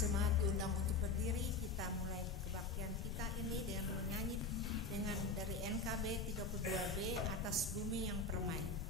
Jemaat diundang untuk berdiri. Kita mulai kebaktian kita ini dengan menyanyi dengan dari NKB 32B Atas Bumi yang Permai.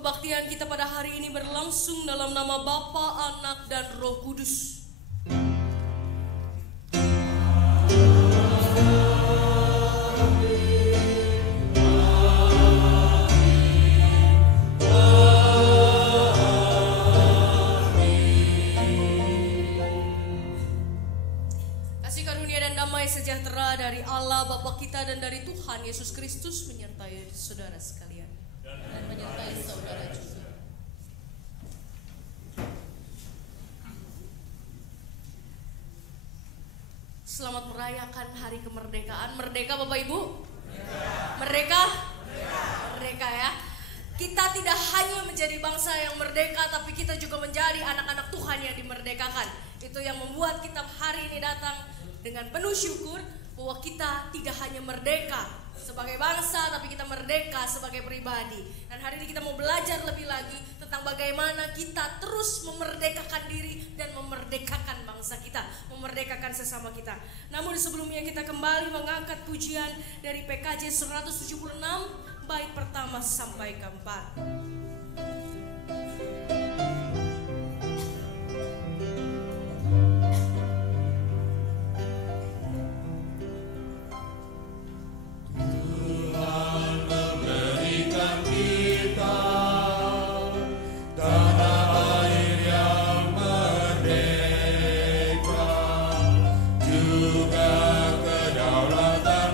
Kebaktian kita pada hari ini berlangsung dalam nama Bapa, Anak, dan Roh Kudus. Kasih karunia dan damai sejahtera dari Allah Bapa kita dan dari Tuhan Yesus Kristus menyertai saudara sekalian. Dan menyertai saudara juga. Selamat merayakan hari kemerdekaan. Merdeka Bapak Ibu? Merdeka? Merdeka ya. Kita tidak hanya menjadi bangsa yang merdeka, tapi kita juga menjadi anak-anak Tuhan yang dimerdekakan. Itu yang membuat kita hari ini datang dengan penuh syukur bahwa kita tidak hanya merdeka sebagai bangsa, tapi kita merdeka sebagai pribadi. Dan hari ini kita mau belajar lebih lagi tentang bagaimana kita terus memerdekakan diri dan memerdekakan bangsa kita, memerdekakan sesama kita. Namun sebelumnya kita kembali mengangkat pujian dari PKJ 176 bait pertama sampai keempat. Juga kedaulatan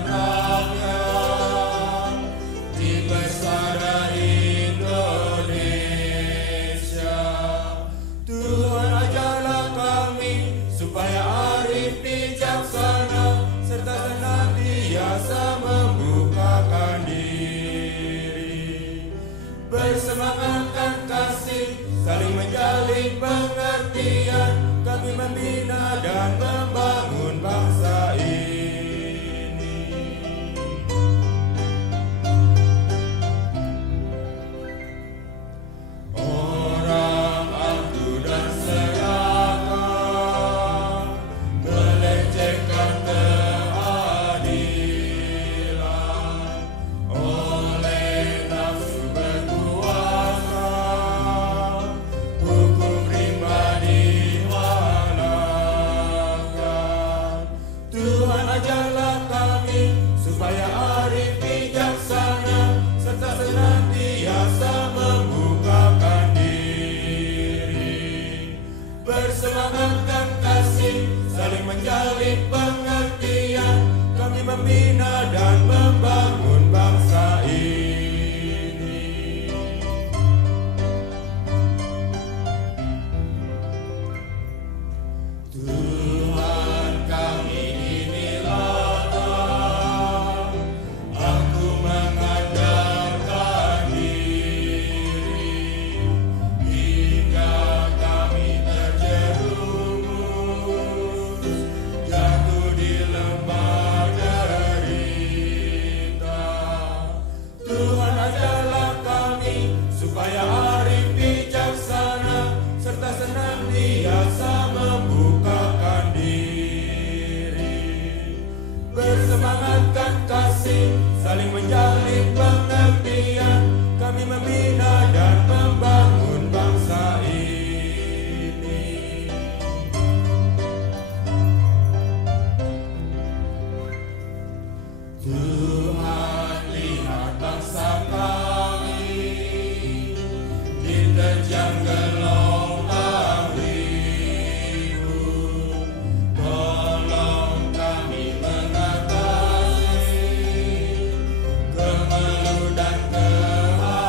bersemangatkan kasih, saling menjalin pengertian, kami membina dan membangun bangsa ini. Orang aku dan serakah melecehkan keadilan, oleh nafsu berkuasa hukum rimba dihalalkan. Tuhan ajarlah kami supaya arif bijaksana serta senantiasa membukakan diri, bersemangatkan kasih, saling menjalin pengertian, kami membina dan membangun bangsa ini. Tuhan kami inilah aku mengandalkan diri, hingga kami terjerumus jatuh di lembah derita. Tuhan ajarlah kami supaya arif bijaksana serta senantiasa membukakan diri, bersemangatkan kasih, saling menjalin pengertian, kami membina dan membangun bangsa ini. Tuhan lihat bangsa kami diterjang gelombang ribut, tolong kami mengatasi kemelut dan kehancuran.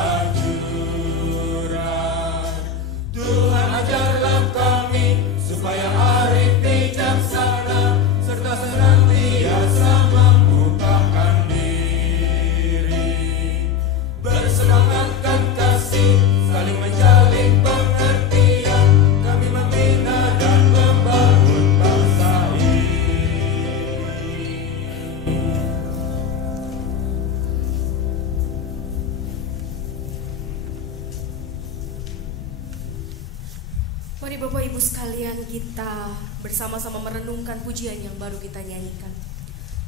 Tuhan ajarlah kami supaya arif bijaksana serta senantiasa membukakan diri, bersemangatkan kasih, saling menjalin pengertian, kami membina dan membangun bangsa ini. Mari Bapak Ibu sekalian, kita bersama-sama merenungkan pujian yang baru kita nyanyikan.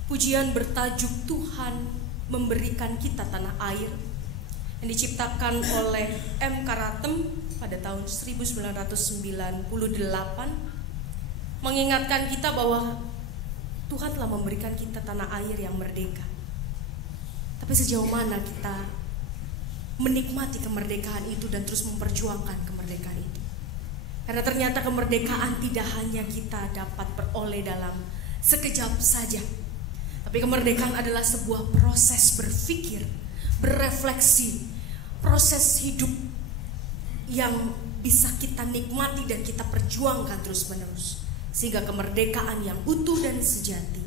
Pujian bertajuk Tuhan memberikan kita tanah air, yang diciptakan oleh M. Karatem pada tahun 1998, mengingatkan kita bahwa Tuhan telah memberikan kita tanah air yang merdeka. Tapi sejauh mana kita menikmati kemerdekaan itu dan terus memperjuangkan kemerdekaan itu? Karena ternyata kemerdekaan tidak hanya kita dapat peroleh dalam sekejap saja, tapi kemerdekaan adalah sebuah proses berpikir, berefleksi, proses hidup yang bisa kita nikmati dan kita perjuangkan terus-menerus, sehingga kemerdekaan yang utuh dan sejati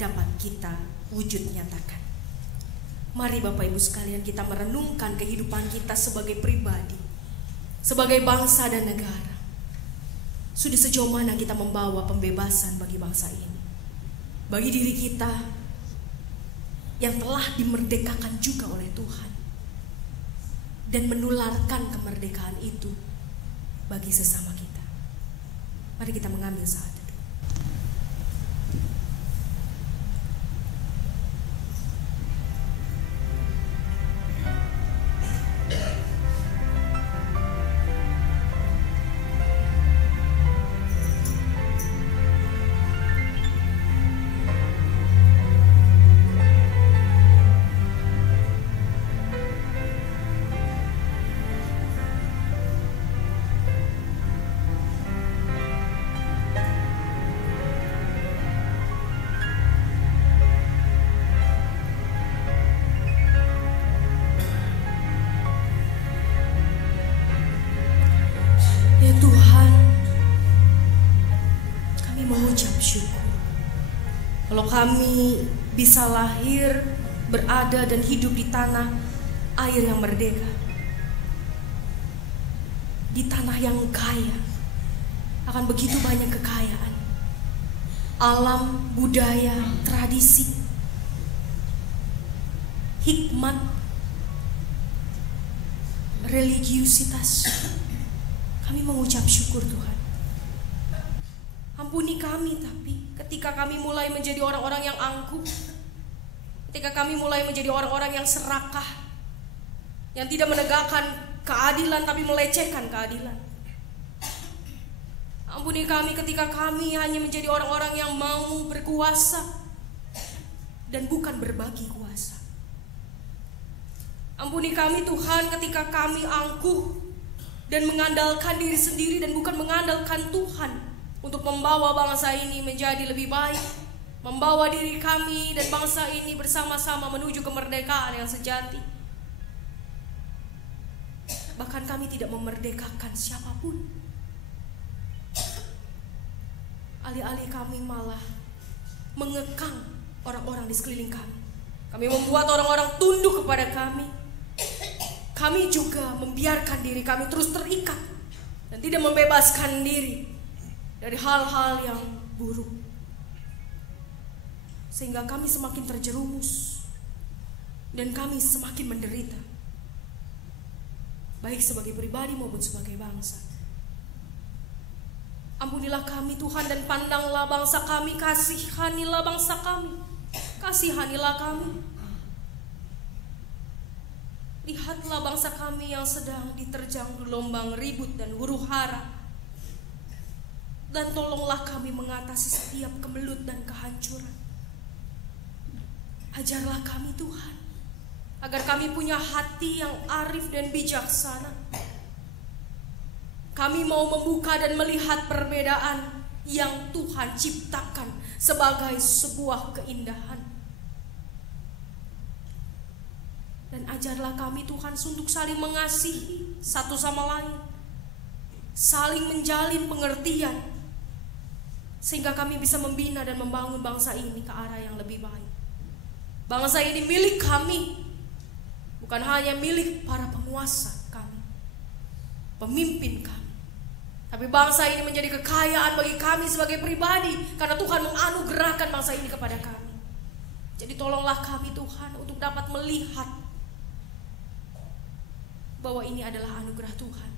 dapat kita wujud nyatakan. Mari Bapak Ibu sekalian, kita merenungkan kehidupan kita sebagai pribadi, sebagai bangsa dan negara. Sudah sejauh mana kita membawa pembebasan bagi bangsa ini, bagi diri kita yang telah dimerdekakan juga oleh Tuhan, dan menularkan kemerdekaan itu bagi sesama kita. Mari kita mengambil saat itu. Kalau kami bisa lahir, berada dan hidup di tanah air yang merdeka, di tanah yang kaya akan begitu banyak kekayaan, alam, budaya, tradisi, hikmat, religiusitas. Kami mengucap syukur Tuhan. Ampuni kami tapi ketika kami mulai menjadi orang-orang yang angkuh, ketika kami mulai menjadi orang-orang yang serakah, yang tidak menegakkan keadilan tapi melecehkan keadilan. Ampuni kami ketika kami hanya menjadi orang-orang yang mau berkuasa dan bukan berbagi kuasa. Ampuni kami Tuhan ketika kami angkuh dan mengandalkan diri sendiri dan bukan mengandalkan Tuhan untuk membawa bangsa ini menjadi lebih baik, membawa diri kami dan bangsa ini bersama-sama menuju kemerdekaan yang sejati. Bahkan kami tidak memerdekakan siapapun. Alih-alih kami malah mengekang orang-orang di sekeliling kami. Kami membuat orang-orang tunduk kepada kami. Kami juga membiarkan diri kami terus terikat dan tidak membebaskan diri dari hal-hal yang buruk. Sehingga kami semakin terjerumus dan kami semakin menderita, baik sebagai pribadi maupun sebagai bangsa. Ampunilah kami Tuhan dan pandanglah bangsa kami, kasihanilah bangsa kami, kasihanilah kami. Lihatlah bangsa kami yang sedang diterjang gelombang ribut dan huru-hara. Dan tolonglah kami mengatasi setiap kemelut dan kehancuran. Ajarlah kami Tuhan, agar kami punya hati yang arif dan bijaksana. Kami mau membuka dan melihat perbedaan yang Tuhan ciptakan sebagai sebuah keindahan. Dan ajarlah kami Tuhan untuk saling mengasihi satu sama lain, saling menjalin pengertian, sehingga kami bisa membina dan membangun bangsa ini ke arah yang lebih baik. Bangsa ini milik kami, bukan hanya milik para penguasa kami, pemimpin kami, tapi bangsa ini menjadi kekayaan bagi kami sebagai pribadi, karena Tuhan menganugerahkan bangsa ini kepada kami. Jadi tolonglah kami Tuhan untuk dapat melihat bahwa ini adalah anugerah Tuhan.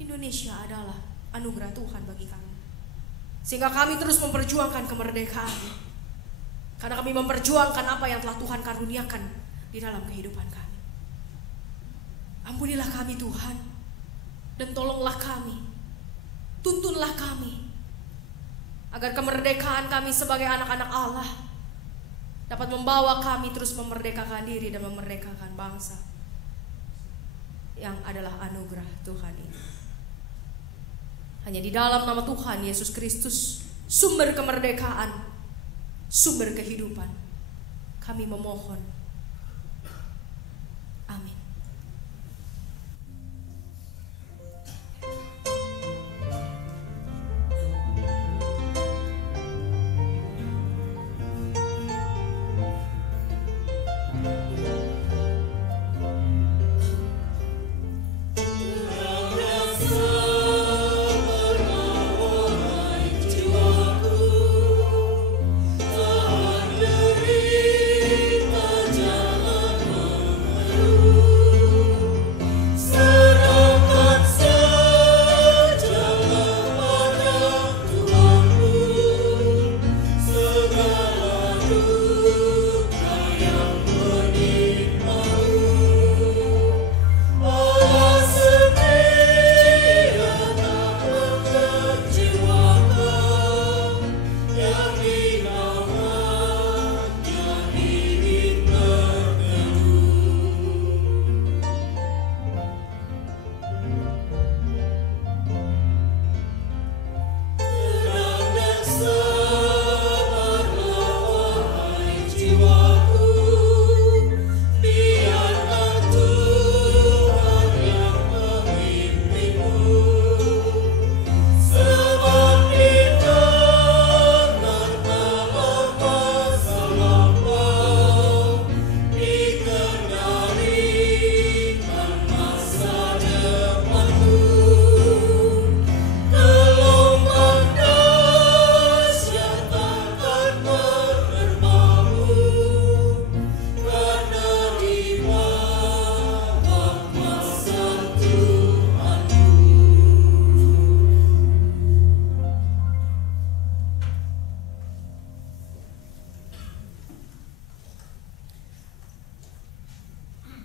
Indonesia adalah anugerah Tuhan bagi kami, sehingga kami terus memperjuangkan kemerdekaan, karena kami memperjuangkan apa yang telah Tuhan karuniakan di dalam kehidupan kami. Ampunilah kami Tuhan, dan tolonglah kami, tuntunlah kami, agar kemerdekaan kami sebagai anak-anak Allah dapat membawa kami terus memerdekakan diri dan memerdekakan bangsa yang adalah anugerah Tuhan ini. Hanya di dalam nama Tuhan Yesus Kristus, sumber kemerdekaan, sumber kehidupan, kami memohon. Amin. Ku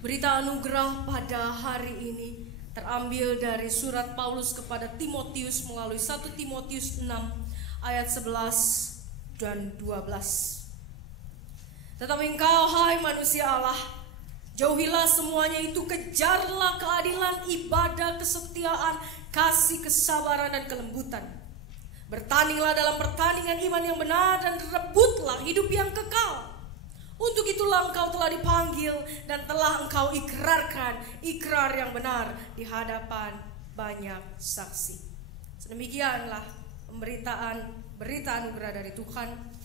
Berita anugerah pada hari ini terambil dari surat Paulus kepada Timotius melalui 1 Timotius 6 ayat 11 dan 12. Tetapi engkau, hai manusia Allah, jauhilah semuanya itu, kejarlah keadilan, ibadah, kesetiaan, kasih, kesabaran, dan kelembutan. Bertandinglah dalam pertandingan iman yang benar dan rebutlah hidup yang kekal. Untuk itulah engkau telah dipanggil dan telah engkau ikrarkan ikrar yang benar di hadapan banyak saksi. Sedemikianlah pemberitaan berita anugerah dari Tuhan.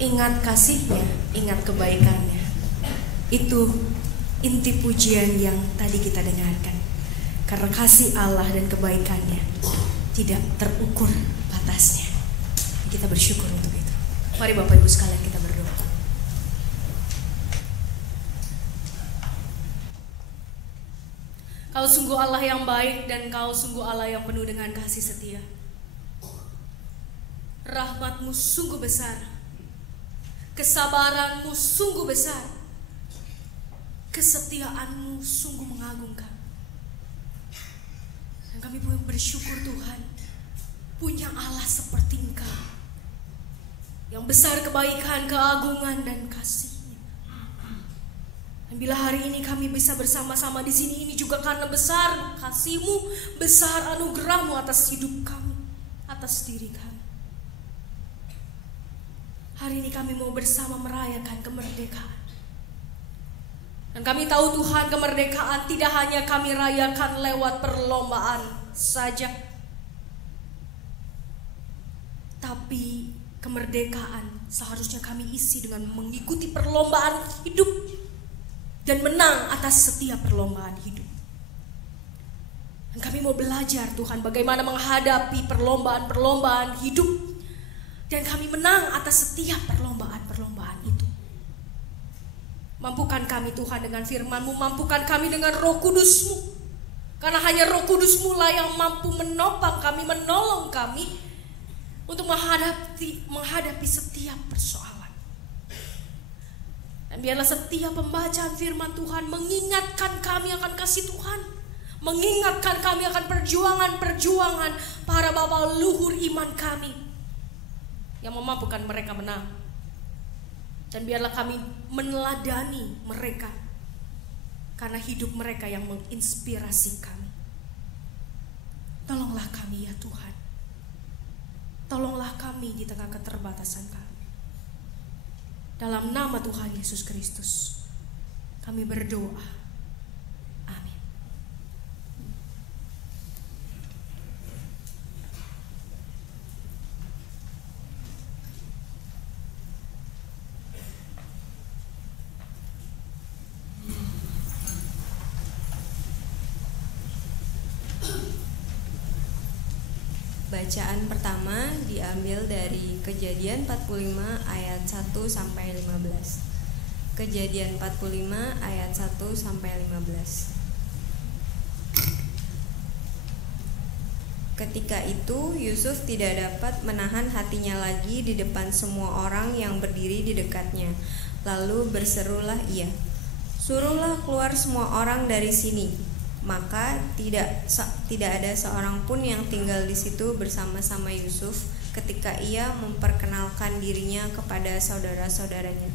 Ingat kasih-Nya, ingat kebaikan-Nya. Itu inti pujian yang tadi kita dengarkan. Karena kasih Allah dan kebaikan-Nya tidak terukur batasnya. Kita bersyukur untuk itu. Mari Bapak Ibu sekalian kita berdoa. Kau sungguh Allah yang baik dan Kau sungguh Allah yang penuh dengan kasih setia. Rahmat-Mu sungguh besar. Kesabaran-Mu sungguh besar. Kesetiaan-Mu sungguh mengagumkan. Dan kami pun bersyukur Tuhan, punya Allah seperti Engkau, yang besar kebaikan, keagungan, dan kasih-Nya. Dan bila hari ini kami bisa bersama-sama di sini, ini juga karena besar kasih-Mu, besar anugerah-Mu atas hidup kami, atas diri kami. Hari ini kami mau bersama merayakan kemerdekaan. Dan kami tahu Tuhan, kemerdekaan tidak hanya kami rayakan lewat perlombaan saja, tapi kemerdekaan seharusnya kami isi dengan mengikuti perlombaan hidup dan menang atas setiap perlombaan hidup. Dan kami mau belajar Tuhan bagaimana menghadapi perlombaan-perlombaan hidup, dan kami menang atas setiap perlombaan-perlombaan itu. Mampukan kami Tuhan dengan firman-Mu, mampukan kami dengan Roh Kudus-Mu. Karena hanya Roh Kudus-Mu lah yang mampu menopang kami, menolong kami untuk menghadapi setiap persoalan. Dan biarlah setiap pembacaan firman Tuhan mengingatkan kami akan kasih Tuhan, mengingatkan kami akan perjuangan-perjuangan para bapa luhur iman kami yang memampukan mereka menang. Dan biarlah kami meneladani mereka, karena hidup mereka yang menginspirasi kami. Tolonglah kami ya Tuhan. Tolonglah kami di tengah keterbatasan kami. Dalam nama Tuhan Yesus Kristus kami berdoa. Amin. Bacaan pertama diambil dari Kejadian 45 ayat 1 sampai 15. Kejadian 45 ayat 1 sampai 15. Ketika itu Yusuf tidak dapat menahan hatinya lagi di depan semua orang yang berdiri di dekatnya. Lalu berserulah ia, "Suruhlah keluar semua orang dari sini." Maka tidak ada seorang pun yang tinggal di situ bersama-sama Yusuf ketika ia memperkenalkan dirinya kepada saudara-saudaranya.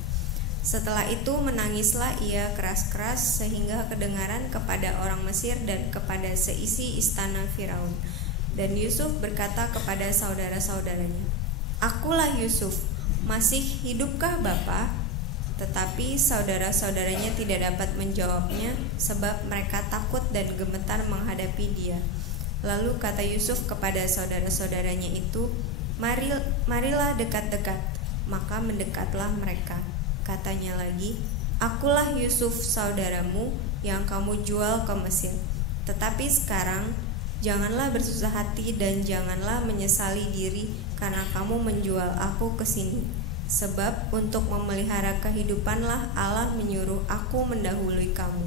Setelah itu menangislah ia keras-keras sehingga kedengaran kepada orang Mesir dan kepada seisi istana Firaun. Dan Yusuf berkata kepada saudara-saudaranya, "Akulah Yusuf, masih hidupkah Bapa?" Tetapi saudara-saudaranya tidak dapat menjawabnya, sebab mereka takut dan gemetar menghadapi dia. Lalu kata Yusuf kepada saudara-saudaranya itu, Marilah dekat-dekat. Maka mendekatlah mereka. Katanya lagi, "Akulah Yusuf saudaramu yang kamu jual ke Mesir. Tetapi sekarang janganlah bersusah hati dan janganlah menyesali diri karena kamu menjual aku ke sini. Sebab untuk memelihara kehidupanlah Allah menyuruh aku mendahului kamu.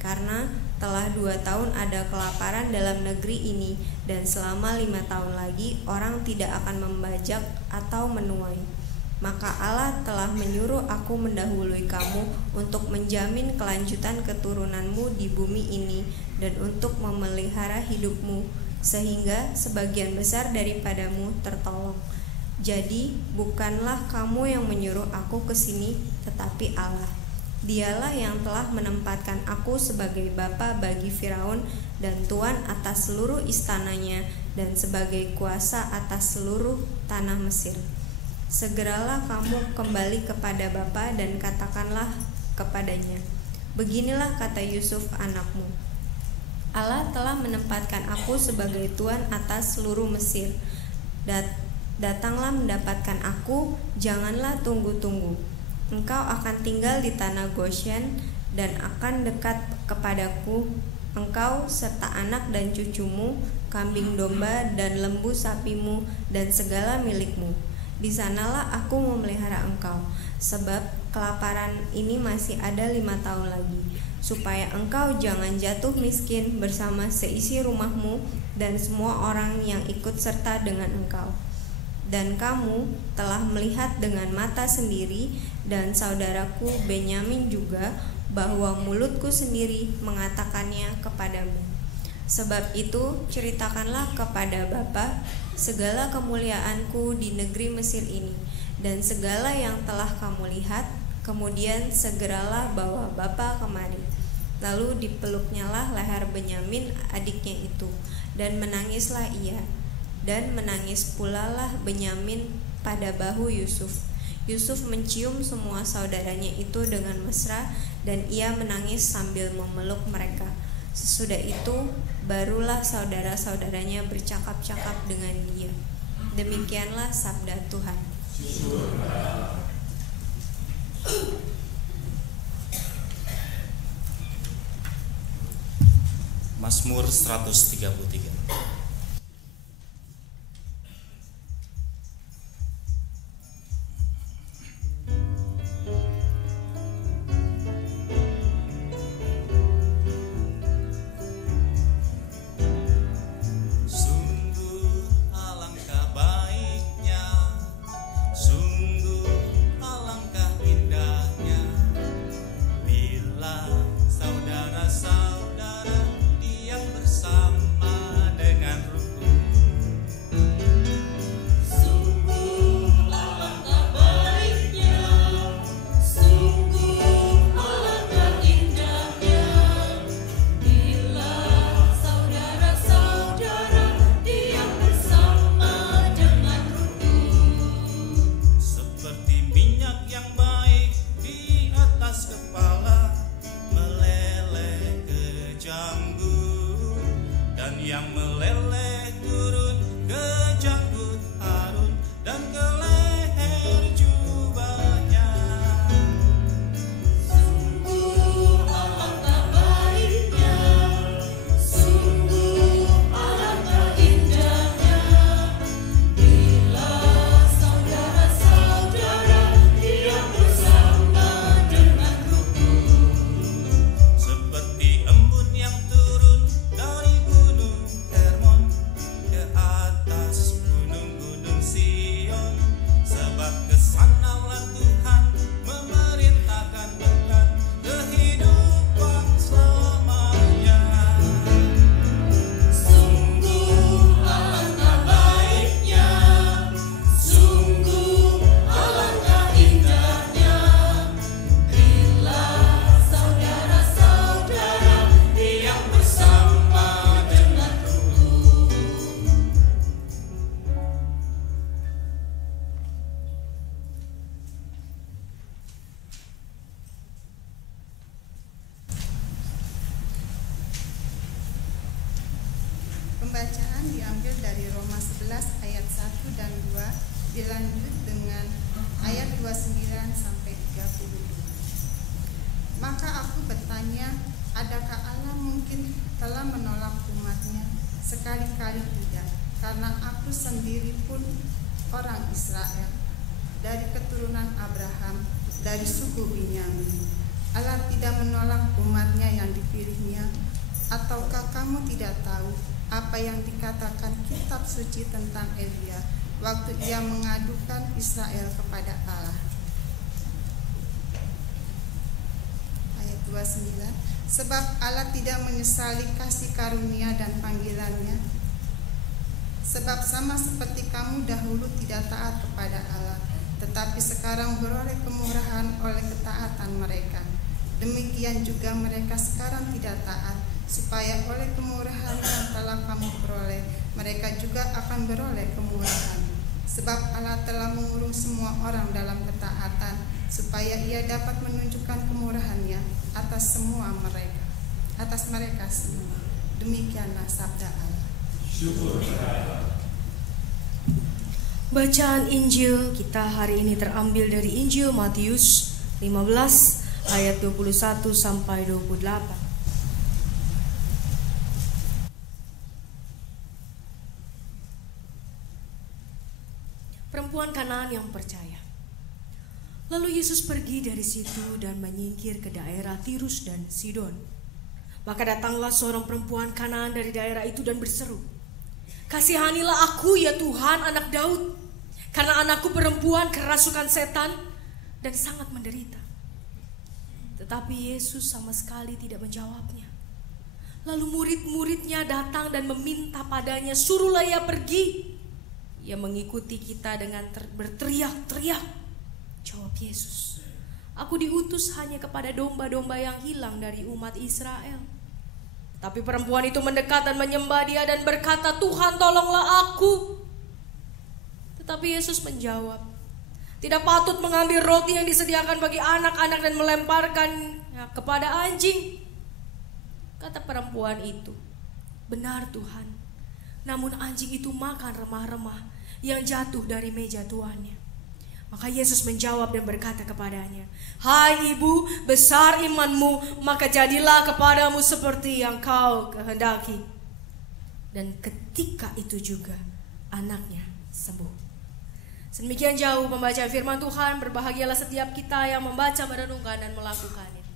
Karena telah 2 tahun ada kelaparan dalam negeri ini, dan selama 5 tahun lagi orang tidak akan membajak atau menuai. Maka Allah telah menyuruh aku mendahului kamu untuk menjamin kelanjutan keturunanmu di bumi ini dan untuk memelihara hidupmu, sehingga sebagian besar daripadamu tertolong. Jadi bukanlah kamu yang menyuruh aku ke sini, tetapi Allah. Dialah yang telah menempatkan aku sebagai bapa bagi Firaun dan tuan atas seluruh istananya dan sebagai kuasa atas seluruh tanah Mesir. Segeralah kamu kembali kepada bapa dan katakanlah kepadanya, beginilah kata Yusuf anakmu, Allah telah menempatkan aku sebagai tuan atas seluruh Mesir. Datanglah mendapatkan aku, janganlah tunggu-tunggu. Engkau akan tinggal di tanah Goshen dan akan dekat kepadaku, engkau serta anak dan cucumu, kambing domba dan lembu sapimu dan segala milikmu. Di sanalah aku memelihara engkau, sebab kelaparan ini masih ada 5 tahun lagi, supaya engkau jangan jatuh miskin bersama seisi rumahmu dan semua orang yang ikut serta dengan engkau. Dan kamu telah melihat dengan mata sendiri, dan saudaraku Benyamin juga, bahwa mulutku sendiri mengatakannya kepadamu. Sebab itu ceritakanlah kepada Bapa segala kemuliaanku di negeri Mesir ini, dan segala yang telah kamu lihat. Kemudian segeralah bawa Bapa kemari. Lalu dipeluknyalah leher Benyamin adiknya itu, dan menangislah ia. Dan menangis pula lah Benyamin pada bahu Yusuf. Yusuf mencium semua saudaranya itu dengan mesra, dan ia menangis sambil memeluk mereka. Sesudah itu barulah saudara-saudaranya bercakap-cakap dengan dia. Demikianlah sabda Tuhan. Mazmur 133. Saudara-saudara diam bersama dengan Pembacaan diambil dari Roma 11 ayat 1 dan 2, dilanjut dengan ayat 29 sampai 32. Maka aku bertanya, adakah Allah mungkin telah menolak umatnya? Sekali-kali tidak, karena aku sendiri pun orang Israel, dari keturunan Abraham, dari suku Benyamin. Allah tidak menolak umatnya yang dipilihnya. Ataukah kamu tidak tahu apa yang dikatakan kitab suci tentang Elia waktu ia mengadukan Israel kepada Allah? Ayat 29. Sebab Allah tidak menyesali kasih karunia dan panggilannya. Sebab sama seperti kamu dahulu tidak taat kepada Allah, tetapi sekarang beroleh kemurahan oleh ketaatan mereka. Demikian juga mereka sekarang tidak taat, supaya oleh kemurahan yang telah kamu peroleh, mereka juga akan beroleh kemurahan. Sebab Allah telah mengurung semua orang dalam ketaatan, supaya ia dapat menunjukkan kemurahannya atas mereka semua. Demikianlah sabda Allah. Bacaan Injil kita hari ini terambil dari Injil Matius 15 ayat 21 sampai 28. Perempuan Kanaan yang percaya. Lalu Yesus pergi dari situ dan menyingkir ke daerah Tirus dan Sidon. Maka datanglah seorang perempuan Kanaan dari daerah itu dan berseru, "Kasihanilah aku ya Tuhan, anak Daud, karena anakku perempuan kerasukan setan dan sangat menderita." Tetapi Yesus sama sekali tidak menjawabnya. Lalu murid-muridnya datang dan meminta padanya, "Suruhlah ia pergi." Ia mengikuti kita dengan berteriak-teriak. Jawab Yesus, "Aku diutus hanya kepada domba-domba yang hilang dari umat Israel." Tapi perempuan itu mendekat dan menyembah Dia dan berkata, "Tuhan, tolonglah aku." Tetapi Yesus menjawab, "Tidak patut mengambil roti yang disediakan bagi anak-anak dan melemparkannya kepada anjing." Kata perempuan itu, "Benar Tuhan, namun anjing itu makan remah-remah yang jatuh dari meja tuannya." Maka Yesus menjawab dan berkata kepadanya, "Hai ibu, besar imanmu, maka jadilah kepadamu seperti yang kau kehendaki." Dan ketika itu juga anaknya sembuh. Sedemikian jauh pembacaan firman Tuhan. Berbahagialah setiap kita yang membaca, merenungkan, dan melakukannya.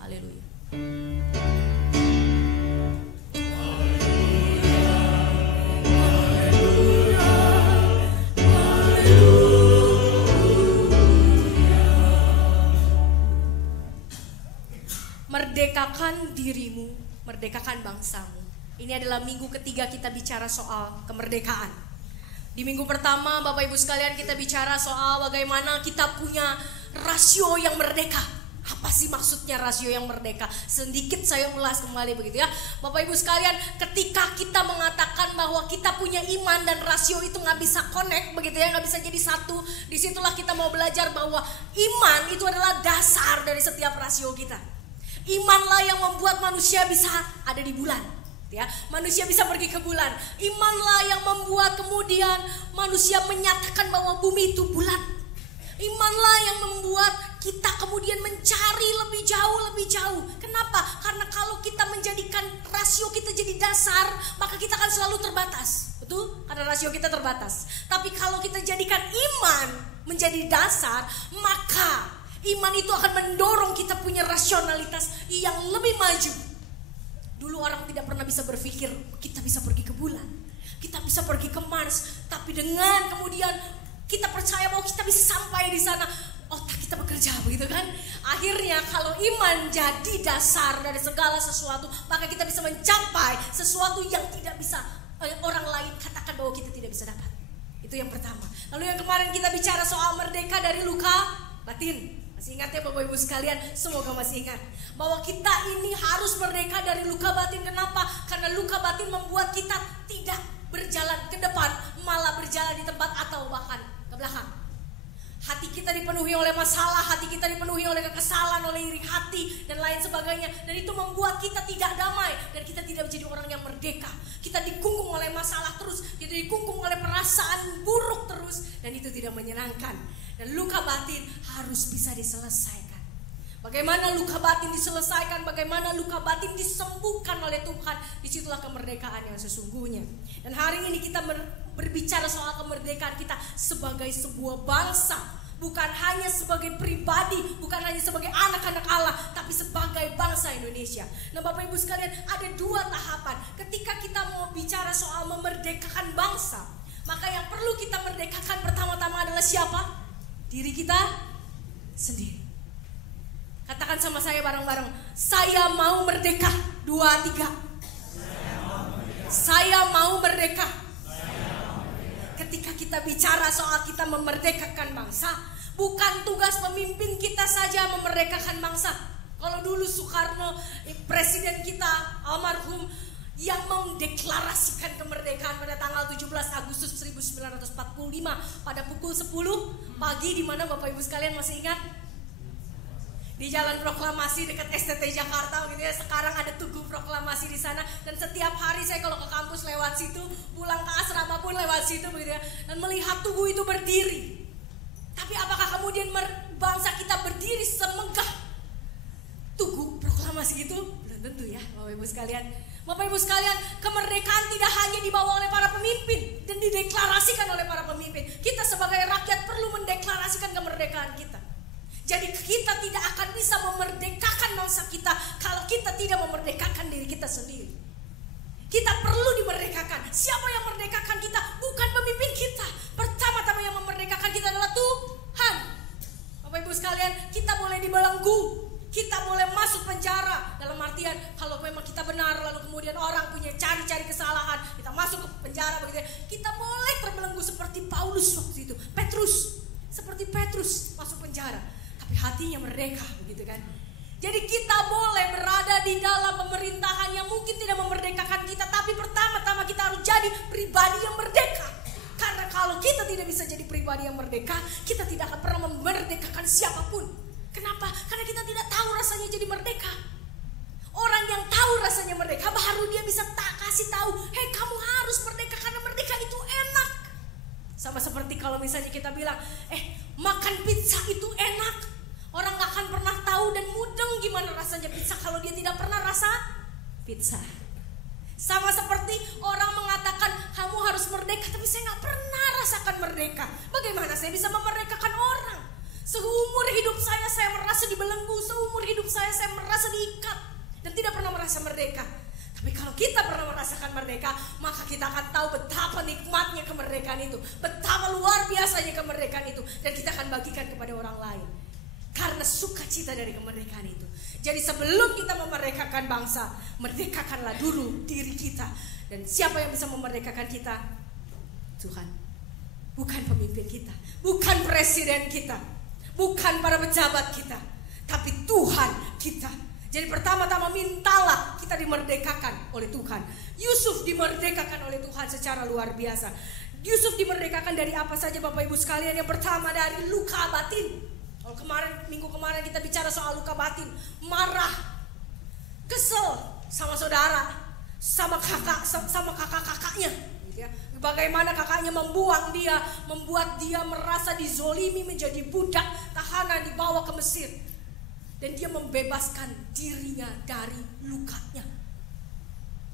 Haleluya. Merdekakan dirimu, merdekakan bangsamu. Ini adalah minggu ketiga kita bicara soal kemerdekaan. Di minggu pertama, Bapak Ibu sekalian, kita bicara soal bagaimana kita punya rasio yang merdeka. Apa sih maksudnya rasio yang merdeka? Sedikit saya ulas kembali begitu ya. Bapak Ibu sekalian, ketika kita mengatakan bahwa kita punya iman dan rasio itu gak bisa connect begitu ya, gak bisa jadi satu, disitulah kita mau belajar bahwa iman itu adalah dasar dari setiap rasio kita. Imanlah yang membuat manusia bisa ada di bulan, ya. Manusia bisa pergi ke bulan. Imanlah yang membuat kemudian manusia menyatakan bahwa bumi itu bulat. Imanlah yang membuat kita kemudian mencari lebih jauh. Kenapa? Karena kalau kita menjadikan rasio kita jadi dasar, maka kita akan selalu terbatas. Betul? Karena rasio kita terbatas. Tapi kalau kita jadikan iman menjadi dasar, maka iman itu akan mendorong kita punya rasionalitas yang lebih maju. Dulu orang tidak pernah bisa berpikir kita bisa pergi ke bulan, kita bisa pergi ke Mars. Tapi dengan kemudian kita percaya bahwa kita bisa sampai di sana, otak kita bekerja begitu kan. Akhirnya kalau iman jadi dasar dari segala sesuatu, maka kita bisa mencapai sesuatu yang tidak bisa orang lain katakan bahwa kita tidak bisa dapat. Itu yang pertama. Lalu yang kemarin kita bicara soal merdeka dari luka batin. Masih ingat ya Bapak Ibu sekalian? Semoga masih ingat bahwa kita ini harus merdeka dari luka batin. Kenapa? Karena luka batin membuat kita tidak berjalan ke depan, malah berjalan di tempat atau bahkan ke belakang. Hati kita dipenuhi oleh masalah, hati kita dipenuhi oleh kekesalan, oleh iri hati dan lain sebagainya. Dan itu membuat kita tidak damai dan kita tidak menjadi orang yang merdeka. Kita dikungkung oleh masalah terus, kita dikungkung oleh perasaan buruk terus, dan itu tidak menyenangkan. Dan luka batin harus bisa diselesaikan. Bagaimana luka batin diselesaikan, bagaimana luka batin disembuhkan oleh Tuhan, disitulah kemerdekaan yang sesungguhnya. Dan hari ini kita berbicara soal kemerdekaan kita sebagai sebuah bangsa, bukan hanya sebagai pribadi, bukan hanya sebagai anak-anak Allah, tapi sebagai bangsa Indonesia. Nah Bapak Ibu sekalian, ada dua tahapan ketika kita mau bicara soal memerdekakan bangsa. Maka yang perlu kita merdekakan pertama-tama adalah siapa? Diri kita sendiri. Katakan sama saya bareng-bareng, saya mau merdeka. 2, 3. Saya mau merdeka. Ketika kita bicara soal kita memerdekakan bangsa, bukan tugas pemimpin kita saja memerdekakan bangsa. Kalau dulu Soekarno, presiden kita almarhum, yang mendeklarasikan kemerdekaan pada tanggal 17 Agustus 1945 pada pukul 10 pagi, di mana Bapak Ibu sekalian masih ingat? di Jalan Proklamasi dekat STT Jakarta gitu ya. Sekarang ada Tugu Proklamasi di sana, dan setiap hari saya kalau ke kampus lewat situ, pulang ke asrama pun lewat situ begitu ya, dan melihat tugu itu berdiri. Tapi apakah kemudian bangsa kita berdiri semegah Tugu Proklamasi gitu? Belum tentu ya, Bapak Ibu sekalian. Bapak Ibu sekalian, kemerdekaan tidak hanya dibawa oleh para pemimpin dan dideklarasikan oleh para pemimpin. Kita sebagai rakyat perlu mendeklarasikan kemerdekaan kita. Jadi kita tidak akan bisa memerdekakan bangsa kita kalau kita tidak memerdekakan diri kita sendiri. Kita perlu dimerdekakan. Siapa yang memerdekakan kita? Bukan pemimpin kita. Pertama-tama yang memerdekakan kita adalah Tuhan. Bapak Ibu sekalian, kita boleh dibelenggu, kita boleh masuk penjara. Dalam artian kalau memang kita benar, lalu kemudian orang punya cari-cari kesalahan, kita masuk ke penjara begitu. Kita boleh terbelenggu seperti Paulus waktu itu, seperti Petrus masuk penjara. Tapi hatinya merdeka begitu kan. Jadi kita boleh berada di dalam pemerintahan yang mungkin tidak memerdekakan kita, tapi pertama-tama kita harus jadi pribadi yang merdeka. Karena kalau kita tidak bisa jadi pribadi yang merdeka, kita tidak akan pernah memerdekakan siapapun. Kenapa? Karena kita tidak tahu rasanya jadi merdeka. Orang yang tahu rasanya merdeka baru dia bisa kasih tahu, hei kamu harus merdeka karena merdeka itu enak. Sama seperti kalau misalnya kita bilang, makan pizza itu enak. Orang gak akan pernah tahu dan mudeng gimana rasanya pizza kalau dia tidak pernah rasa pizza. Sama seperti orang mengatakan kamu harus merdeka, tapi saya gak pernah rasakan merdeka. Bagaimana saya bisa memerdekakan orang? Seumur hidup saya merasa dibelenggu. Seumur hidup saya merasa diikat dan tidak pernah merasa merdeka. Tapi kalau kita pernah merasakan merdeka, maka kita akan tahu betapa nikmatnya kemerdekaan itu, betapa luar biasanya kemerdekaan itu, dan kita akan bagikan kepada orang lain. Karena sukacita dari kemerdekaan itu. Jadi sebelum kita memerdekakan bangsa, merdekakanlah dulu diri kita. Dan siapa yang bisa memerdekakan kita? Tuhan. Bukan pemimpin kita, bukan presiden kita, bukan para pejabat kita, tapi Tuhan kita. Jadi pertama-tama mintalah kita dimerdekakan oleh Tuhan. Yusuf dimerdekakan oleh Tuhan secara luar biasa. Yusuf dimerdekakan dari apa saja Bapak Ibu sekalian? Yang pertama dari luka batin. Kalau minggu kemarin kita bicara soal luka batin, marah, kesel sama saudara, sama kakaknya, gitu ya. Bagaimana kakaknya membuat dia merasa dizolimi, menjadi budak tahanan dibawa ke Mesir, dan dia membebaskan dirinya dari lukanya.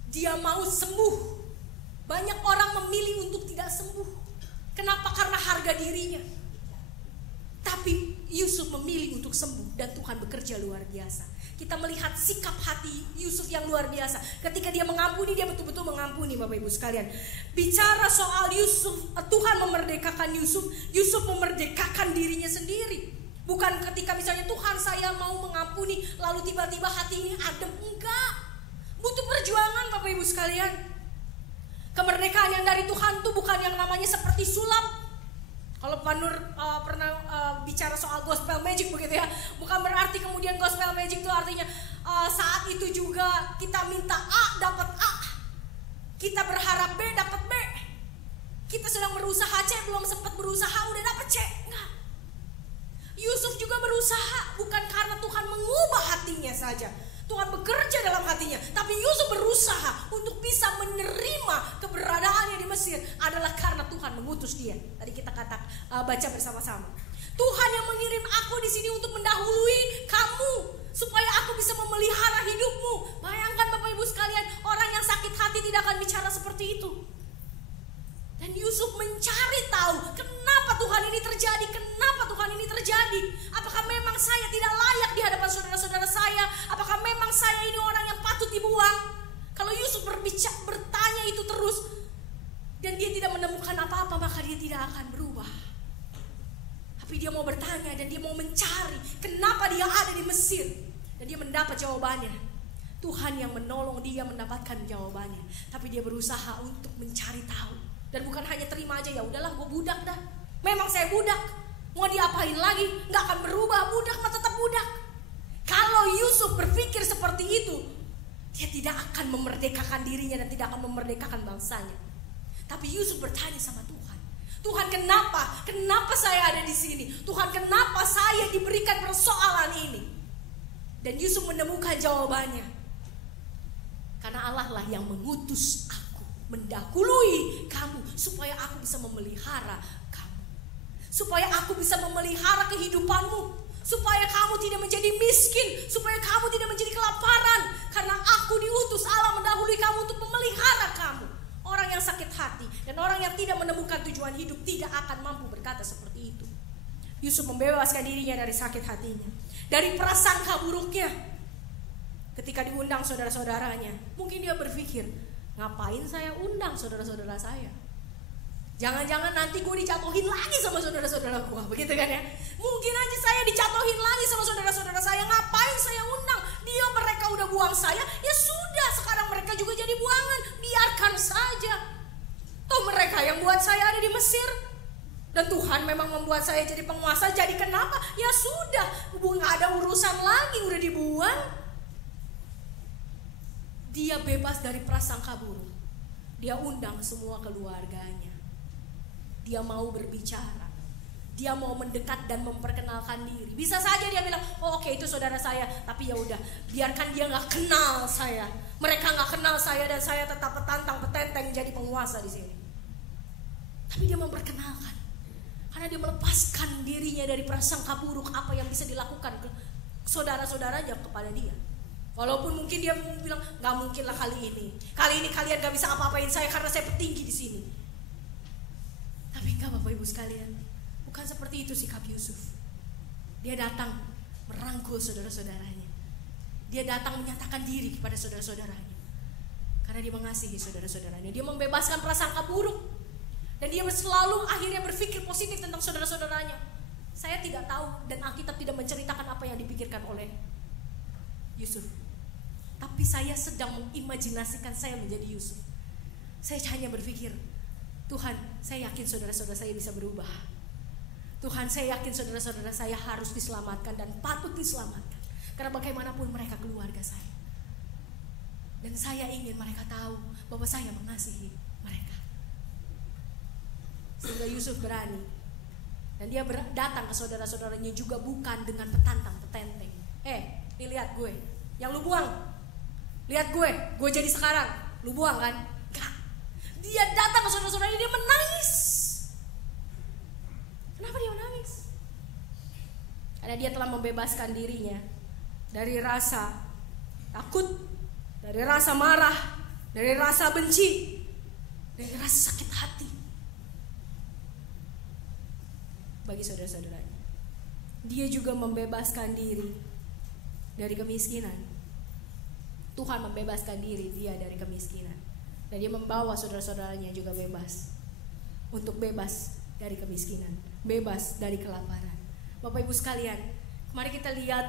Dia mau sembuh. Banyak orang memilih untuk tidak sembuh. Kenapa? Karena harga dirinya. Tapi Yusuf memilih untuk sembuh dan Tuhan bekerja luar biasa. Kita melihat sikap hati Yusuf yang luar biasa. Ketika dia mengampuni, dia betul-betul mengampuni Bapak Ibu sekalian. Bicara soal Yusuf, Tuhan memerdekakan Yusuf. Yusuf memerdekakan dirinya sendiri. Bukan ketika misalnya Tuhan saya mau mengampuni, lalu tiba-tiba hatinya adem. Enggak. Butuh perjuangan Bapak Ibu sekalian. Kemerdekaan yang dari Tuhan itu bukan yang namanya seperti sulap. Kalau Pak Nur pernah bicara soal gospel magic begitu ya, bukan berarti kemudian gospel magic itu artinya saat itu juga kita minta A dapat A, kita berharap B dapat B, kita sedang berusaha C belum sempat berusaha udah dapat C. Enggak. Yusuf juga berusaha, bukan karena Tuhan mengubah hatinya saja, Tuhan bekerja dalam hatinya, tapi Yusuf berusaha untuk bisa menerima keberadaannya di Mesir adalah karena Tuhan mengutus dia. Tadi kita baca bersama-sama. Tuhan yang mengirim aku di sini untuk mendahului kamu supaya aku bisa memelihara hidupmu. Bayangkan Bapak Ibu sekalian, orang yang sakit hati tidak akan bicara seperti itu. Dan Yusuf mencari tahu kenapa Tuhan ini terjadi, kenapa Tuhan ini terjadi. Apakah memang saya tidak layak di hadapan saudara-saudara saya? Apakah memang saya ini orang yang patut dibuang? Kalau Yusuf bertanya itu terus dan dia tidak menemukan apa-apa, maka dia tidak akan berubah. Tapi dia mau bertanya dan dia mau mencari kenapa dia ada di Mesir. Dan dia mendapat jawabannya. Tuhan yang menolong dia mendapatkan jawabannya. Tapi dia berusaha untuk mencari tahu. Dan bukan hanya terima aja, ya udahlah gue budak dah. Memang saya budak. Mau diapain lagi? Gak akan berubah, budak mah tetap budak. Kalau Yusuf berpikir seperti itu, dia tidak akan memerdekakan dirinya dan tidak akan memerdekakan bangsanya. Tapi Yusuf bertanya sama Tuhan. Tuhan kenapa? Kenapa saya ada di sini? Tuhan kenapa saya diberikan persoalan ini? Dan Yusuf menemukan jawabannya. Karena Allah lah yang mengutus aku, mendahului kamu, supaya aku bisa memelihara kamu, supaya aku bisa memelihara kehidupanmu, supaya kamu tidak menjadi miskin, supaya kamu tidak menjadi kelaparan. Karena aku diutus Allah mendahului kamu untuk memelihara kamu. Orang yang sakit hati dan orang yang tidak menemukan tujuan hidup tidak akan mampu berkata seperti itu. Yusuf membebaskan dirinya dari sakit hatinya, dari prasangka buruknya. Ketika diundang saudara-saudaranya, mungkin dia berpikir, ngapain saya undang saudara-saudara saya? Jangan-jangan nanti gue dijatuhin lagi sama saudara-saudara gue, begitu kan ya? Mungkin aja saya dijatuhin lagi sama saudara-saudara saya. Ngapain saya undang? Mereka udah buang saya, ya sudah, sekarang mereka juga jadi buangan. Biarkan saja. Toh mereka yang buat saya ada di Mesir, dan Tuhan memang membuat saya jadi penguasa. Jadi kenapa? Ya sudah, nggak ada urusan lagi, udah dibuang. Dia bebas dari prasangka buruk. Dia undang semua keluarganya. Dia mau berbicara. Dia mau mendekat dan memperkenalkan diri. Bisa saja dia bilang, oh, oke, itu saudara saya, tapi ya udah, biarkan dia nggak kenal saya. Mereka nggak kenal saya dan saya tetap petentang jadi penguasa di sini. Tapi dia memperkenalkan, karena dia melepaskan dirinya dari prasangka buruk apa yang bisa dilakukan ke saudara-saudaranya kepada dia. Walaupun mungkin dia bilang, nggak mungkin lah kali ini kalian nggak bisa apa-apain saya karena saya petinggi di sini. Tapi enggak, Bapak Ibu sekalian, bukan seperti itu sikap Yusuf. Dia datang merangkul saudara-saudaranya. Dia datang menyatakan diri kepada saudara-saudaranya, karena dia mengasihi saudara-saudaranya. Dia membebaskan prasangka buruk, dan dia selalu akhirnya berpikir positif tentang saudara-saudaranya. Saya tidak tahu, dan Alkitab tidak menceritakan apa yang dipikirkan oleh Yusuf. Tapi saya sedang mengimajinasikan saya menjadi Yusuf. Saya hanya berpikir, Tuhan, saya yakin saudara-saudara saya bisa berubah. Tuhan, saya yakin saudara-saudara saya harus diselamatkan dan patut diselamatkan. Karena bagaimanapun mereka keluarga saya. Dan saya ingin mereka tahu bahwa saya mengasihi mereka. Sehingga Yusuf berani. Dan dia datang ke saudara-saudaranya juga bukan dengan petantang-petenteng. Nih lihat gue, yang lu buang. Lihat gue jadi sekarang, lu buang kan? Enggak. Dia datang ke saudara-saudaranya, dia menangis. Kenapa dia menangis? Karena dia telah membebaskan dirinya dari rasa takut, dari rasa marah, dari rasa benci, dari rasa sakit hati bagi saudara-saudaranya. Dia juga membebaskan diri dari kemiskinan. Tuhan membebaskan diri dia dari kemiskinan, dan dia membawa saudara-saudaranya juga bebas, untuk bebas dari kemiskinan, bebas dari kelaparan. Bapak Ibu sekalian, mari kita lihat